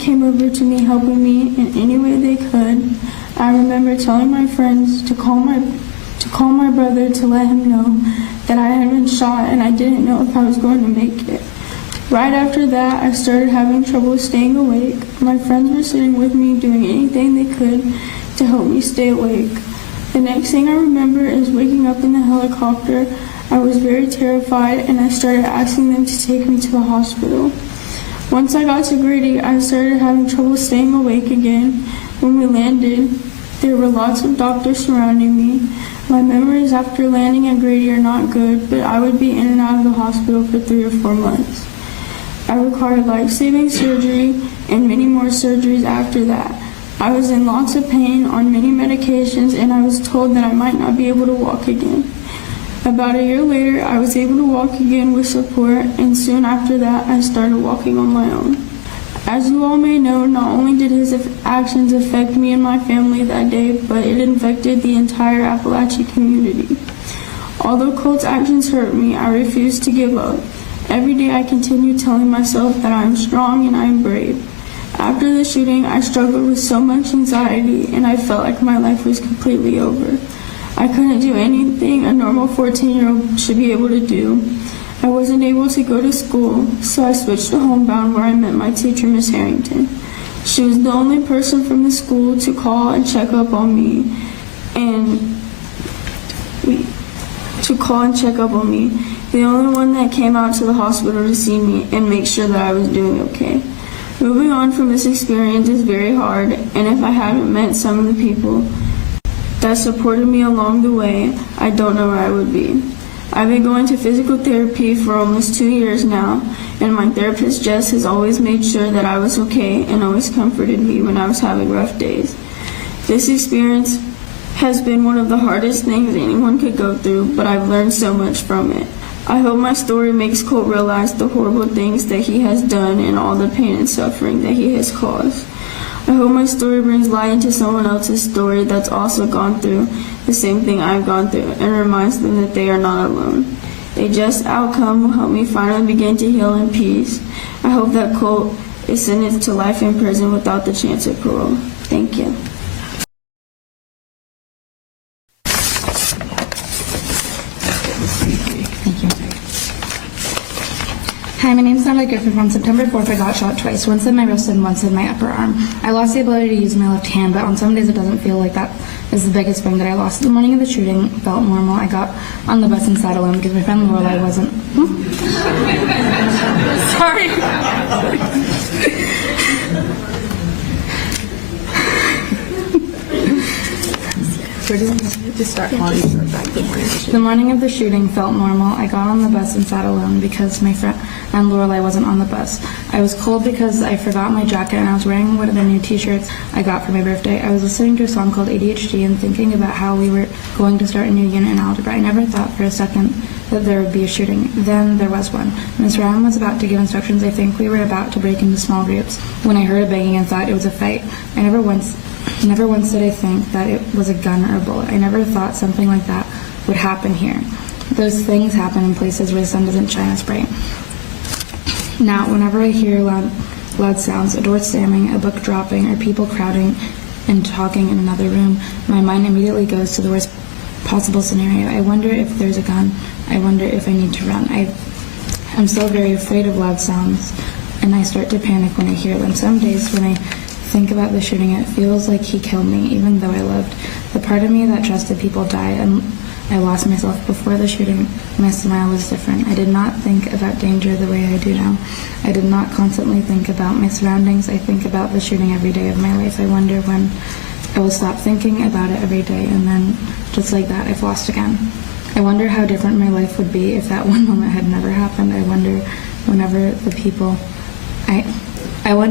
came over to me, helping me in any way they could. I remember telling my friends to call my brother to let him know that I had been shot and I didn't know if I was going to make it. Right after that, I started having trouble staying awake. My friends were sitting with me, doing anything they could to help me stay awake. The next thing I remember is waking up in the helicopter. I was very terrified, and I started asking them to take me to the hospital. Once I got to Grady, I started having trouble staying awake again. When we landed, there were lots of doctors surrounding me. My memories after landing at Grady are not good, but I would be in and out of the hospital for 3 or 4 months. I required life-saving surgery and many more surgeries after that. I was in lots of pain, on many medications, and I was told that I might not be able to walk again. About a year later, I was able to walk again with support, and soon after that, I started walking on my own. As you all may know, not only did his actions affect me and my family that day, but it infected the entire Apalachee community. Although Colt's actions hurt me, I refused to give up. Every day I continued telling myself that I am strong and I am brave. After the shooting, I struggled with so much anxiety, and I felt like my life was completely over. I couldn't do anything a normal 14-year-old should be able to do. I wasn't able to go to school, so I switched to homebound where I met my teacher, Miss Harrington. She was the only person from the school to call and check up on me, the only one that came out to the hospital to see me and make sure that I was doing okay. Moving on from this experience is very hard, and if I hadn't met some of the people that supported me along the way, I don't know where I would be. I've been going to physical therapy for almost 2 years now, and my therapist Jess has always made sure that I was okay and always comforted me when I was having rough days. This experience has been one of the hardest things anyone could go through, but I've learned so much from it. I hope my story makes Colt realize the horrible things that he has done and all the pain and suffering that he has caused. I hope my story brings light into someone else's story that's also gone through the same thing I've gone through and reminds them that they are not alone. A just outcome will help me finally begin to heal in peace. I hope that Colt is sentenced to life in prison without the chance of parole. Thank you. Hi, my name is Natalie Griffith. On September 4th, I got shot twice, once in my wrist and once in my upper arm. I lost the ability to use my left hand, but on some days it doesn't feel like that is the biggest thing that I lost. The morning of the shooting felt normal. I got on the bus and sat alone because my friend Lorelai wasn't... Sorry. The morning of the shooting felt normal. I got on the bus and sat alone because my friend Lorelai wasn't on the bus. I was cold because I forgot my jacket and I was wearing one of the new t-shirts I got for my birthday. I was listening to a song called ADHD and thinking about how we were going to start a new unit in algebra. I never thought for a second that there would be a shooting. Then there was one. Ms. Ryan was about to give instructions. I think we were about to break into small groups when I heard a banging and thought it was a fight. Never once did I think that it was a gun or a bullet. I never thought something like that would happen here. Those things happen in places where the sun doesn't shine as bright. Now, whenever I hear loud sounds, a door slamming, a book dropping, or people crowding and talking in another room, my mind immediately goes to the worst possible scenario. I wonder if there's a gun. I wonder if I need to run. I'm so very afraid of loud sounds, and I start to panic when I hear them. Some days when I think about the shooting, it feels like he killed me, even though I lived. The part of me that trusted people died, and I lost myself before the shooting. My smile was different. I did not think about danger the way I do now. I did not constantly think about my surroundings. I think about the shooting every day of my life. I wonder when I will stop thinking about it every day, and then, just like that, I've lost again. I wonder how different my life would be if that one moment had never happened. I wonder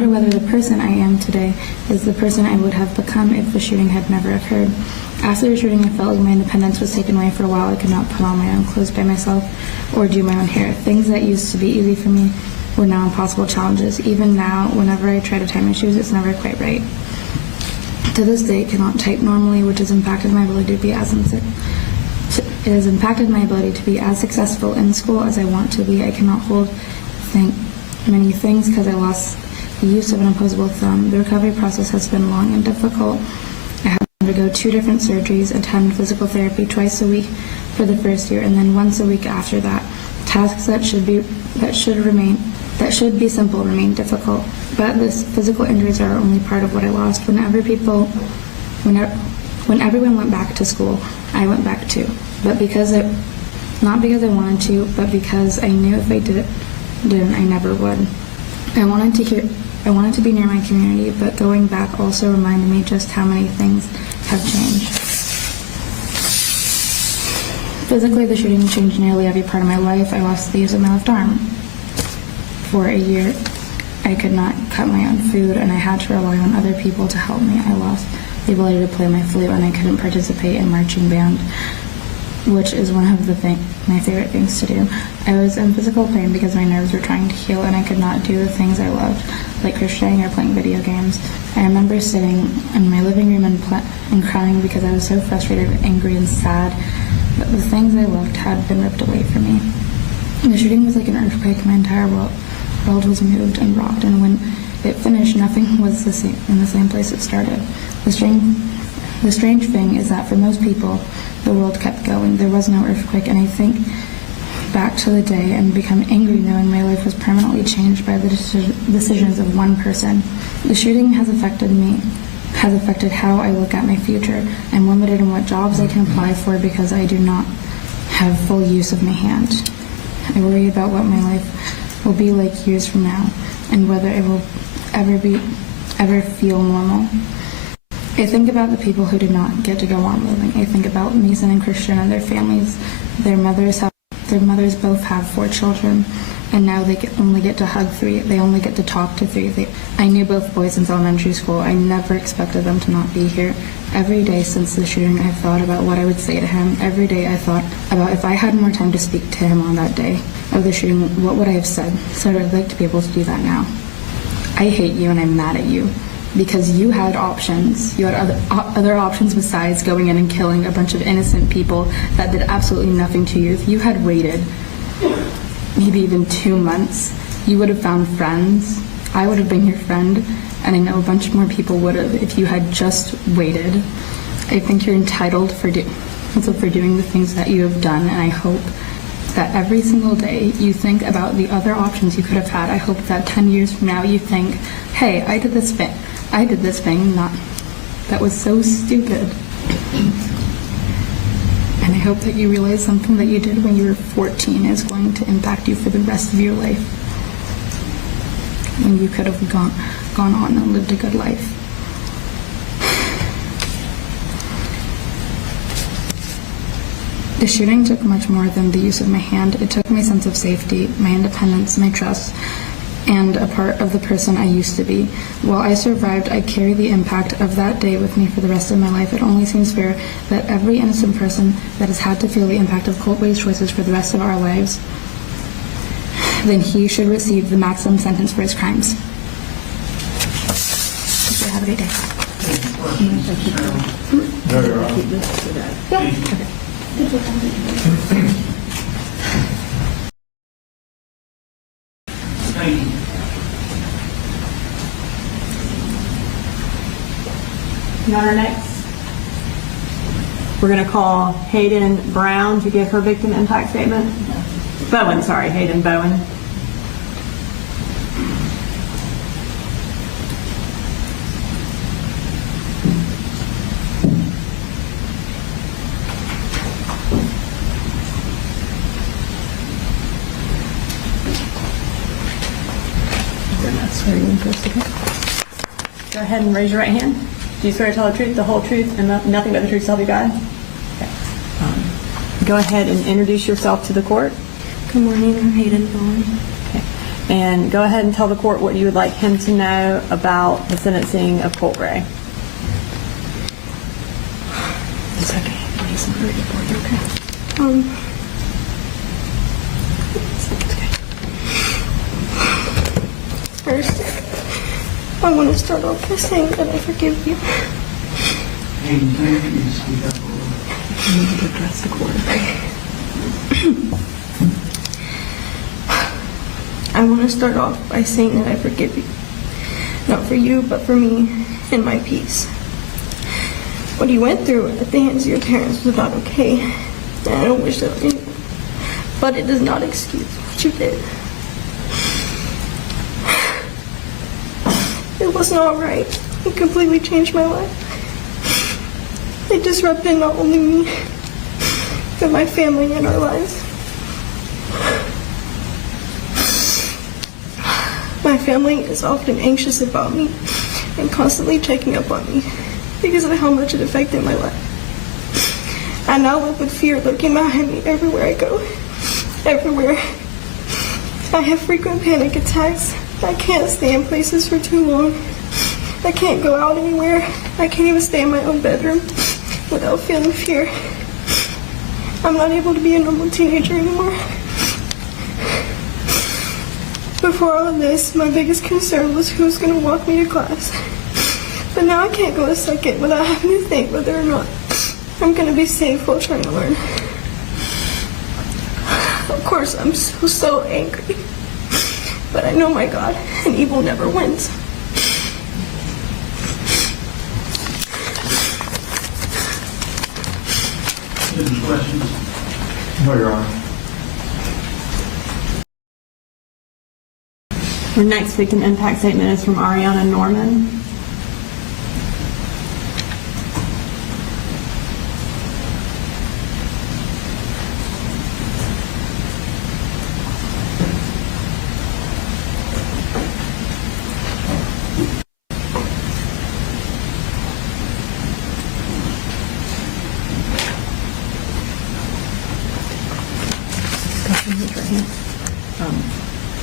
whether the person I am today is the person I would have become if the shooting had never occurred. After the shooting, I felt like my independence was taken away for a while. I could not put on my own clothes by myself or do my own hair. Things that used to be easy for me were now impossible challenges. Even now, whenever I try to tie my shoes, it's never quite right. To this day, I cannot type normally, which has impacted my ability to be as successful in school as I want to be. I cannot hold many things because I lost the use of an opposable thumb. The recovery process has been long and difficult. I had to undergo 2 different surgeries, attend physical therapy twice a week for the first year, and then once a week after that. Tasks that should be simple remain difficult. But this physical injuries are only part of what I lost. When everyone went back to school, I went back too. But not because I wanted to, but because I knew if I didn't, I never would. I wanted to be near my community, but going back also reminded me just how many things have changed. Physically, the shooting changed nearly every part of my life. I lost the use of my left arm. For a year, I could not cut my own food, and I had to rely on other people to help me. I lost the ability to play my flute, and I couldn't participate in marching band, which is one of my favorite things to do. I was in physical pain because my nerves were trying to heal, and I could not do the things I loved, like crocheting or playing video games. I remember sitting in my living room and crying because I was so frustrated, angry, and sad that the things I loved had been ripped away from me. The shooting was like an earthquake. My entire world was moved and rocked, and when it finished, nothing was in the same place it started. The strange thing is that for most people, the world kept going. There was no earthquake, and I think back to the day and become angry knowing my life was permanently changed by the decisions of one person. The shooting has affected how I look at my future. I'm limited in what jobs I can apply for because I do not have full use of my hand. I worry about what my life will be like years from now and whether it will ever feel normal. I think about the people who did not get to go on living. I think about Mason and Christian and their families. Their mothers both have 4 children, and now they only get to hug 3. They only get to talk to 3. I knew both boys since elementary school. I never expected them to not be here. Every day since the shooting, I've thought about what I would say to him. Every day I thought about if I had more time to speak to him on that day of the shooting, what would I have said? So I'd like to be able to do that now. I hate you and I'm mad at you because you had options. You had other options besides going in and killing a bunch of innocent people that did absolutely nothing to you. If you had waited maybe even 2 months, you would have found friends. I would have been your friend, and I know a bunch more people would have if you had just waited. I think you're entitled for doing the things that you have done, and I hope that every single day you think about the other options you could have had. I hope that 10 years from now you think, hey, I did this thing, that was so stupid. And I hope that you realize something that you did when you were 14 is going to impact you for the rest of your life. When you could have gone on and lived a good life. The shooting took much more than the use of my hand. It took my sense of safety, my independence, my trust, and a part of the person I used to be. While I survived, I carry the impact of that day with me for the rest of my life. It only seems fair that every innocent person that has had to feel the impact of Colt Gray's choices for the rest of our lives, then he should receive the maximum sentence for his crimes. Okay, have a great day. Thank you. Your Honor, next, we're going to call Hayden Brown to give her victim impact statement. Hayden Bowen. Go ahead and raise your right hand. Do you swear to tell the truth, the whole truth, and nothing but the truth, so help you God? Okay. Go ahead and introduce yourself to the court. Good morning, I'm Hayden Bowen. Okay. And go ahead and tell the court what you would like him to know about the sentencing of Colt Gray. It's okay. It's okay. First, I want to start off by saying that I forgive you. Hayden, can you speak up a little? You need to address the court. I want to start off by saying that I forgive you. Not for you, but for me and my peace. What you went through at the hands of your parents was not okay, and I don't wish that on anyone. But it does not excuse what you did. It was not right. It completely changed my life. It disrupted not only me, but my family and our lives. My family is often anxious about me and constantly checking up on me because of how much it affected my life. I now live with fear lurking behind me everywhere I go. Everywhere. I have frequent panic attacks. I can't stay in places for too long. I can't go out anywhere. I can't even stay in my own bedroom without feeling fear. I'm not able to be a normal teenager anymore. Before all of this, my biggest concern was who's going to walk me to class. But now I can't go a second without having to think whether or not I'm going to be safe while trying to learn. Of course, I'm so angry. But I know my God, and evil never wins. Any questions? No, Your Honor. Our next victim impact statement is from Ariana Norman.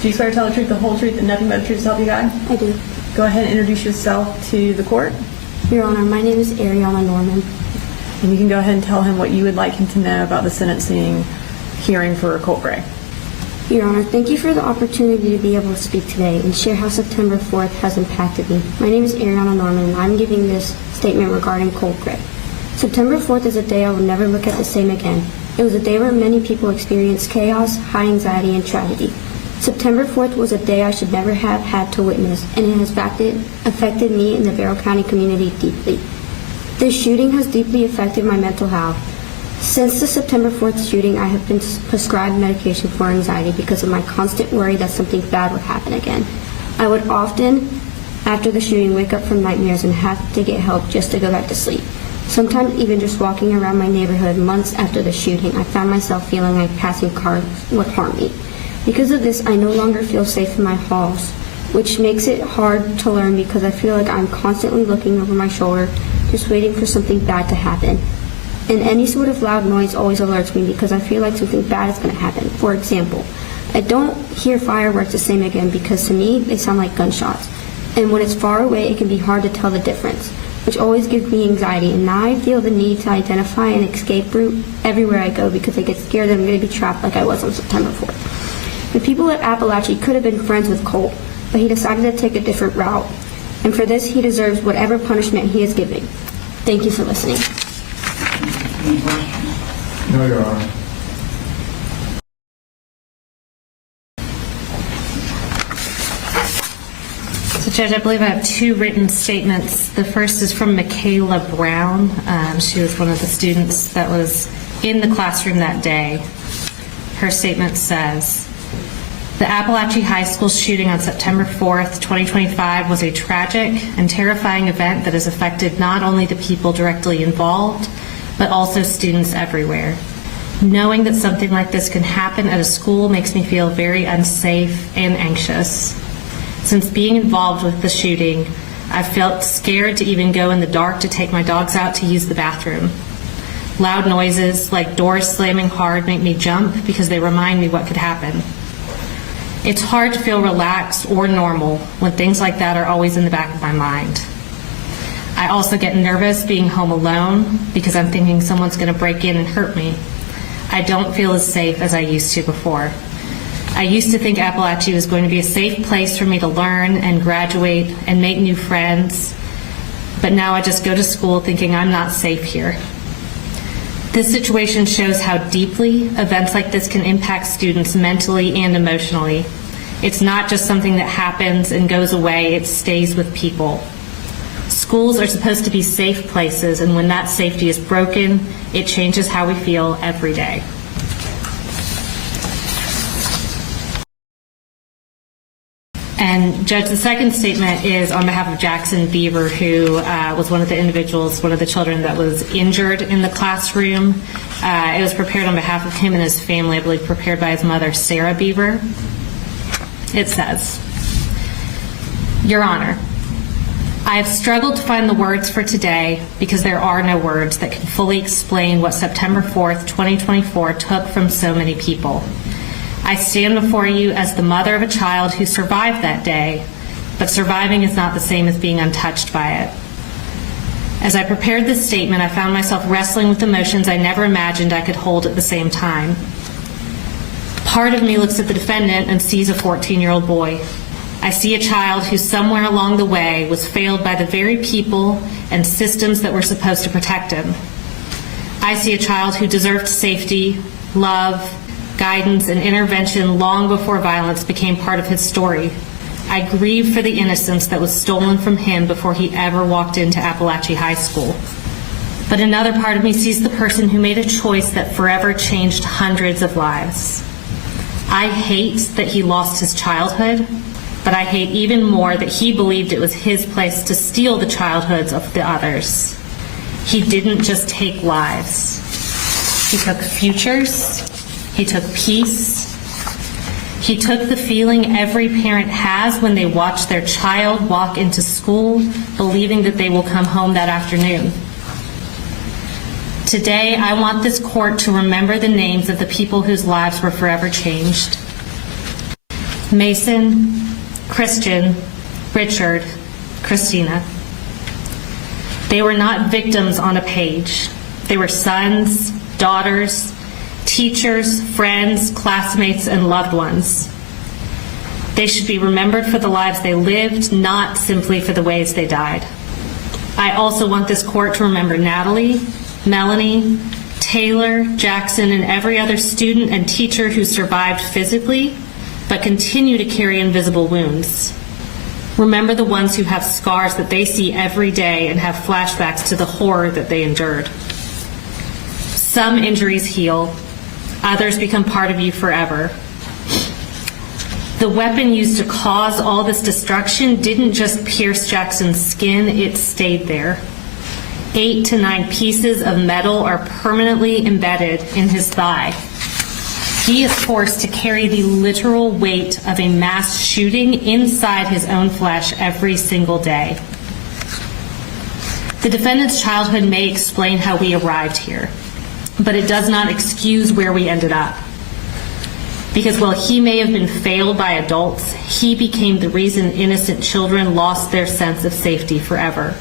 Do you swear to tell the truth, the whole truth, and nothing but the truth to help you God? I do. Go ahead and introduce yourself to the court, Your Honor, my name is Ariana Norman. and you can go ahead and tell him what you would like him to know about the sentencing hearing for Colt Gray. Your Honor, thank you for the opportunity to be able to speak today and share how September 4th has impacted me. My name is Ariana Norman, and I'm giving this statement regarding Colt Gray. September 4th is a day I will never look at the same again. It was a day where many people experienced chaos, high anxiety, and tragedy. September 4th was a day I should never have had to witness, and it has affected me and the Barrow County community deeply. This shooting has deeply affected my mental health. Since the September 4th shooting, I have been prescribed medication for anxiety because of my constant worry that something bad would happen again. I would often, after the shooting, wake up from nightmares and have to get help just to go back to sleep. Sometimes even just walking around my neighborhood months after the shooting, I found myself feeling like passing cars would harm me. Because of this, I no longer feel safe in my halls, which makes it hard to learn because I feel like I'm constantly looking over my shoulder, just waiting for something bad to happen. And any sort of loud noise always alerts me because I feel like something bad is going to happen. For example, I don't hear fireworks the same again because to me, they sound like gunshots. And when it's far away, it can be hard to tell the difference, which always gives me anxiety. And now I feel the need to identify an escape route everywhere I go because I get scared that I'm going to be trapped like I was on September 4th. The people at Apalachee could have been friends with Colt, but he decided to take a different route. And for this, he deserves whatever punishment he is giving. Thank you for listening. Any questions? No, Your Honor. So, Judge, I believe I have two written statements. The first is from Michaela Brown. She was one of the students that was in the classroom that day. Her statement says, "The Apalachee High School shooting on September 4th, 2025 was a tragic and terrifying event that has affected not only the people directly involved, but also students everywhere. Knowing that something like this can happen at a school makes me feel very unsafe and anxious. Since being involved with the shooting, I've felt scared to even go in the dark to take my dogs out to use the bathroom. Loud noises like doors slamming hard make me jump because they remind me what could happen. It's hard to feel relaxed or normal when things like that are always in the back of my mind. I also get nervous being home alone because I'm thinking someone's going to break in and hurt me. I don't feel as safe as I used to before. I used to think Apalachee was going to be a safe place for me to learn and graduate and make new friends, but now I just go to school thinking I'm not safe here. This situation shows how deeply events like this can impact students mentally and emotionally. It's not just something that happens and goes away, it stays with people. Schools are supposed to be safe places, and when that safety is broken, it changes how we feel every day. And Judge, the second statement is on behalf of Jackson Beaver, who was one of the individuals, one of the children that was injured in the classroom. It was prepared on behalf of him and his family, I believe prepared by his mother, Sarah Beaver. It says, Your Honor, I have struggled to find the words for today because there are no words that can fully explain what September 4th, 2024 took from so many people. I stand before you as the mother of a child who survived that day, but surviving is not the same as being untouched by it. As I prepared this statement, I found myself wrestling with emotions I never imagined I could hold at the same time. Part of me looks at the defendant and sees a 14-year-old boy. I see a child who somewhere along the way was failed by the very people and systems that were supposed to protect him. I see a child who deserved safety, love, guidance, and intervention long before violence became part of his story. I grieve for the innocence that was stolen from him before he ever walked into Apalachee High School. But another part of me sees the person who made a choice that forever changed hundreds of lives. I hate that he lost his childhood, but I hate even more that he believed it was his place to steal the childhoods of the others. He didn't just take lives. He took futures. He took peace. He took the feeling every parent has when they watch their child walk into school, believing that they will come home that afternoon. Today, I want this court to remember the names of the people whose lives were forever changed. Mason, Christian, Richard, Christina. They were not victims on a page. They were sons, daughters, teachers, friends, classmates, and loved ones. They should be remembered for the lives they lived, not simply for the ways they died. I also want this court to remember Natalie, Melanie, Taylor, Jackson, and every other student and teacher who survived physically, but continue to carry invisible wounds. Remember the ones who have scars that they see every day and have flashbacks to the horror that they endured. Some injuries heal, others become part of you forever. The weapon used to cause all this destruction didn't just pierce Jackson's skin, it stayed there. 8 to 9 pieces of metal are permanently embedded in his thigh. He is forced to carry the literal weight of a mass shooting inside his own flesh every single day. The defendant's childhood may explain how we arrived here, but it does not excuse where we ended up. Because while he may have been failed by adults, he became the reason innocent children lost their sense of safety forever.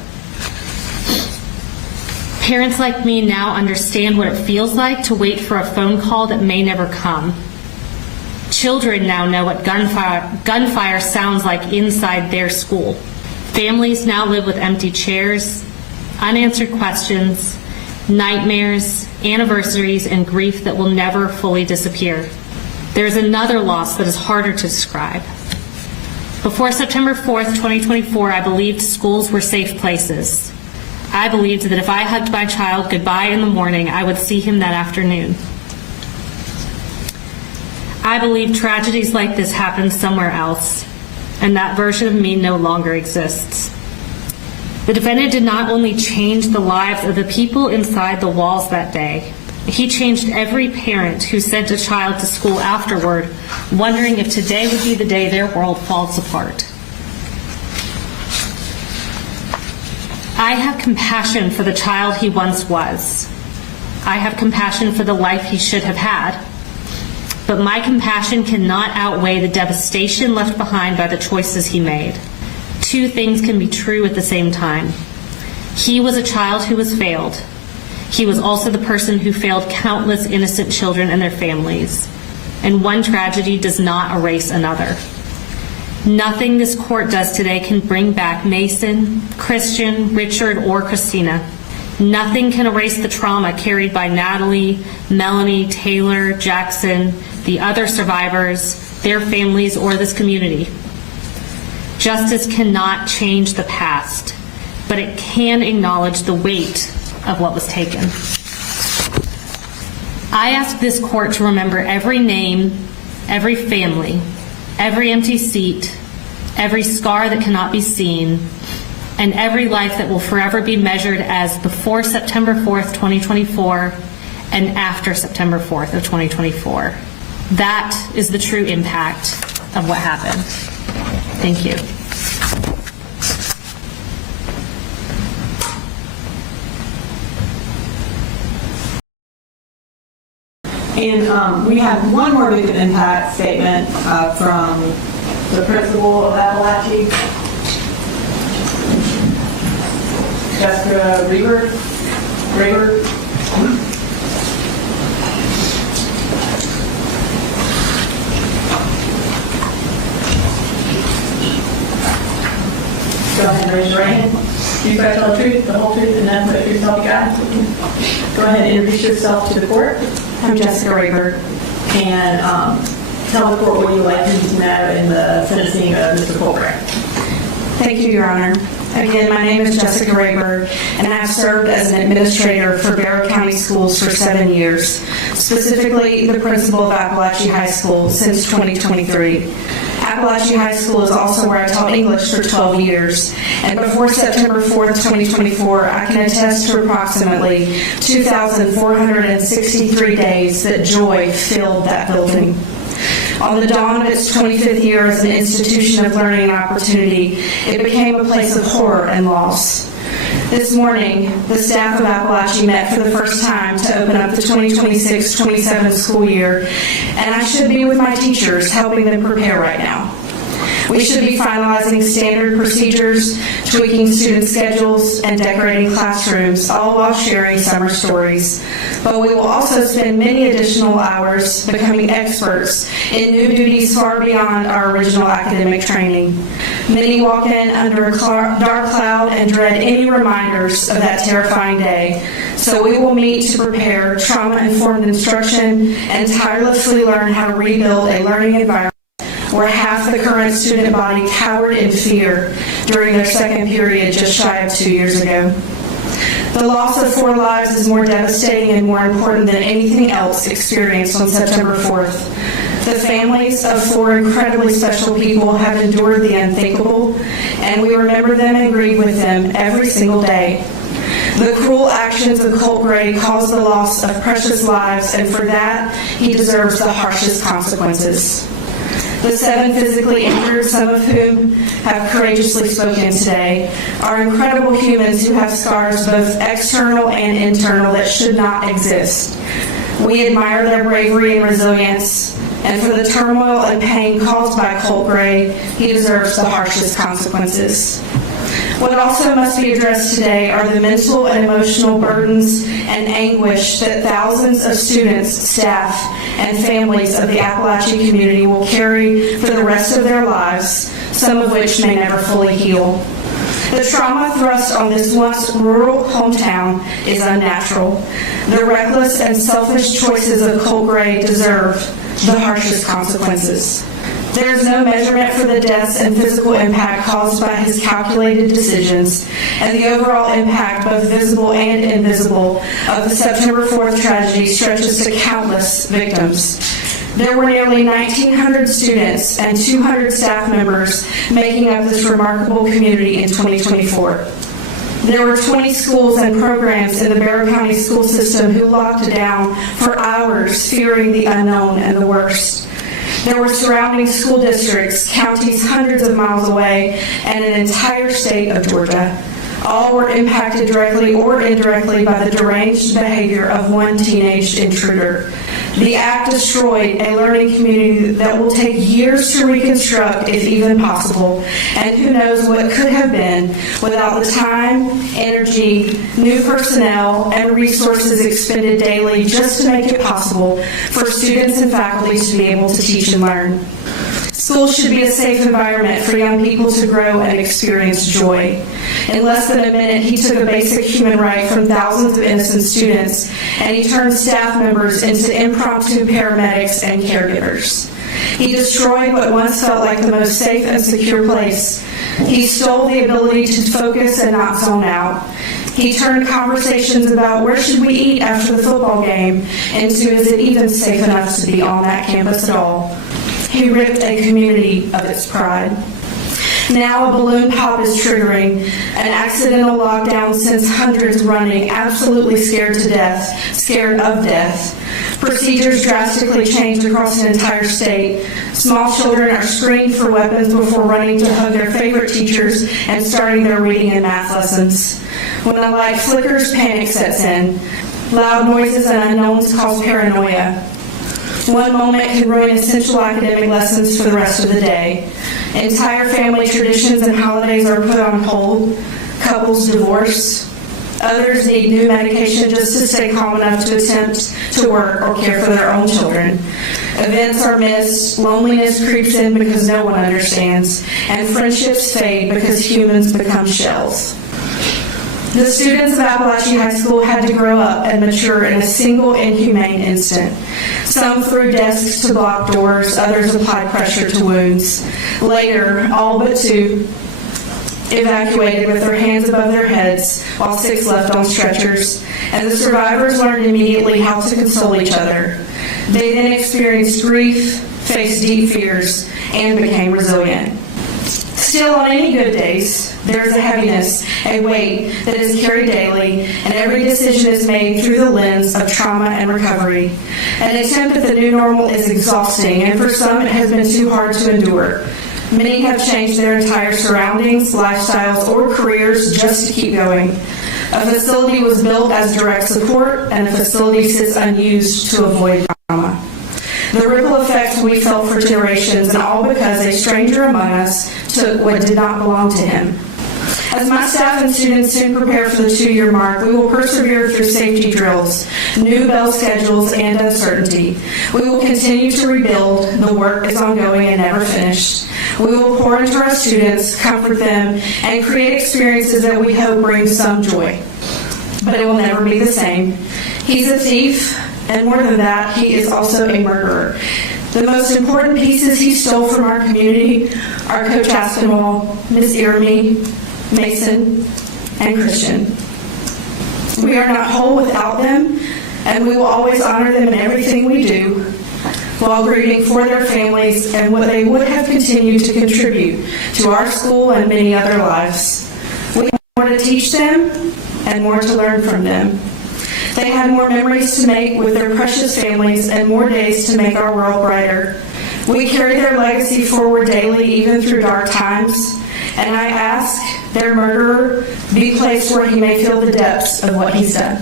Parents like me now understand what it feels like to wait for a phone call that may never come. Children now know what gunfire sounds like inside their school. Families now live with empty chairs, unanswered questions, nightmares, anniversaries, and grief that will never fully disappear. There is another loss that is harder to describe. Before September 4th, 2024, I believed schools were safe places. I believed that if I hugged my child goodbye in the morning, I would see him that afternoon. I believe tragedies like this happen somewhere else, and that version of me no longer exists. The defendant did not only change the lives of the people inside the walls that day, he changed every parent who sent a child to school afterward, wondering if today would be the day their world falls apart. I have compassion for the child he once was. I have compassion for the life he should have had. But my compassion cannot outweigh the devastation left behind by the choices he made. Two things can be true at the same time. He was a child who was failed. He was also the person who failed countless innocent children and their families. and one tragedy does not erase another. Nothing this court does today can bring back Mason, Christian, Richard, or Christina. Nothing can erase the trauma carried by Natalie, Melanie, Taylor, Jackson, the other survivors, their families, or this community. Justice cannot change the past, but it can acknowledge the weight of what was taken. I ask this court to remember every name, every family, every empty seat, every scar that cannot be seen, and every life that will forever be measured as before September 4th, 2024, and after September 4th of 2024. That is the true impact of what happened. Thank you. And we have one more victim impact statement from the principal of Apalachee, Jessica Graber. Go ahead and raise your right hand. Do you swear to tell the truth, the whole truth, and nothing but the truth, so help you God? Go ahead and introduce yourself to the court. I'm Jessica Rayberg. And tell the court what you like to matter in the sentencing of Mr. Colt Gray. Thank you, Your Honor. Again, my name is Jessica Rayberg, and I have served as an administrator for Barrow County Schools for 7 years, specifically the principal of Apalachee High School since 2023. Apalachee High School is also where I taught English for 12 years, and before September 4th, 2024, I can attest to approximately 2,463 days that joy filled that building. On the dawn of its 25th year as an institution of learning and opportunity, it became a place of horror and loss. This morning, the staff of Apalachee met for the first time to open up the 2026-27 school year, and I should be with my teachers helping them prepare right now. We should be finalizing standard procedures, tweaking student schedules, and decorating classrooms, all while sharing summer stories. But we will also spend many additional hours becoming experts in new duties far beyond our original academic training. Many walk in under a dark cloud and dread any reminders of that terrifying day. So we will meet to prepare trauma-informed instruction and tirelessly learn how to rebuild a learning environment where half the current student body cowered in fear during their second period just shy of 2 years ago. The loss of 4 lives is more devastating and more important than anything else experienced on September 4th. The families of 4 incredibly special people have endured the unthinkable, and we remember them and grieve with them every single day. The cruel actions of Colt Gray caused the loss of precious lives, and for that, he deserves the harshest consequences. The 7 physically injured, some of whom have courageously spoken today, are incredible humans who have scars both external and internal that should not exist. We admire their bravery and resilience, and for the turmoil and pain caused by Colt Gray, he deserves the harshest consequences. What also must be addressed today are the mental and emotional burdens and anguish that thousands of students, staff, and families of the Apalachee community will carry for the rest of their lives, some of which may never fully heal. The trauma thrust on this once rural hometown is unnatural. The reckless and selfish choices of Colt Gray deserve the harshest consequences. There is no measurement for the deaths and physical impact caused by his calculated decisions, and the overall impact, both visible and invisible, of the September 4th tragedy stretches to countless victims. There were nearly 1,900 students and 200 staff members making up this remarkable community in 2024. There were 20 schools and programs in the Barrow County school system who locked down for hours, fearing the unknown and the worst. There were surrounding school districts, counties hundreds of miles away, and an entire state of Georgia. All were impacted directly or indirectly by the deranged behavior of one teenage intruder. The act destroyed a learning community that will take years to reconstruct, if even possible, and who knows what could have been without the time, energy, new personnel, and resources expended daily just to make it possible for students and faculty to be able to teach and learn. School should be a safe environment for young people to grow and experience joy. In less than a minute, he took a basic human right from thousands of innocent students, and he turned staff members into impromptu paramedics and caregivers. He destroyed what once felt like the most safe and secure place. He stole the ability to focus and not zone out. He turned conversations about where should we eat after the football game into is it even safe enough to be on that campus at all. He ripped a community of its pride. Now a balloon pop is triggering, an accidental lockdown sends hundreds running, absolutely scared of death. Procedures drastically changed across an entire state. Small children are screened for weapons before running to hug their favorite teachers and starting their reading and math lessons. When the light flickers, panic sets in. Loud noises and unknowns cause paranoia. One moment can ruin essential academic lessons for the rest of the day. Entire family traditions and holidays are put on hold. Couples divorce. Others need new medication just to stay calm enough to attempt to work or care for their own children. Events are missed, loneliness creeps in because no one understands, and friendships fade because humans become shells. The students of Apalachee High School had to grow up and mature in a single inhumane instant. Some threw desks to block doors, others applied pressure to wounds. Later, all but 2 evacuated with their hands above their heads, while 6 left on stretchers, and the survivors learned immediately how to console each other. They then experienced grief, faced deep fears, and became resilient. Still, on any good days, there is a heaviness, a weight that is carried daily, and every decision is made through the lens of trauma and recovery. An attempt at the new normal is exhausting, and for some it has been too hard to endure. Many have changed their entire surroundings, lifestyles, or careers just to keep going. A facility was built as direct support, and a facility sits unused to avoid trauma. The ripple effects we felt for generations, and all because a stranger among us took what did not belong to him. As my staff and students soon prepare for the 2-year mark, we will persevere through safety drills, new bell schedules, and uncertainty. We will continue to rebuild. The work is ongoing and never finished. We will pour into our students, comfort them, and create experiences that we hope bring some joy. But it will never be the same. He's a thief, and more than that, he is also a murderer. The most important pieces he stole from our community are Coach Aspinwall, Miss Irmy, Mason, and Christian. We are not whole without them, and we will always honor them in everything we do, while grieving for their families and what they would have continued to contribute to our school and many other lives. We have more to teach them and more to learn from them. They had more memories to make with their precious families and more days to make our world brighter. We carry their legacy forward daily, even through dark times, and I ask their murderer be placed where he may feel the depths of what he's done.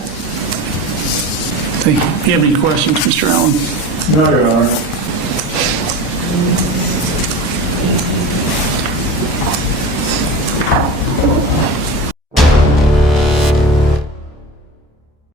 Thank you. Do you have any questions, Mr. Allen? No, Your Honor.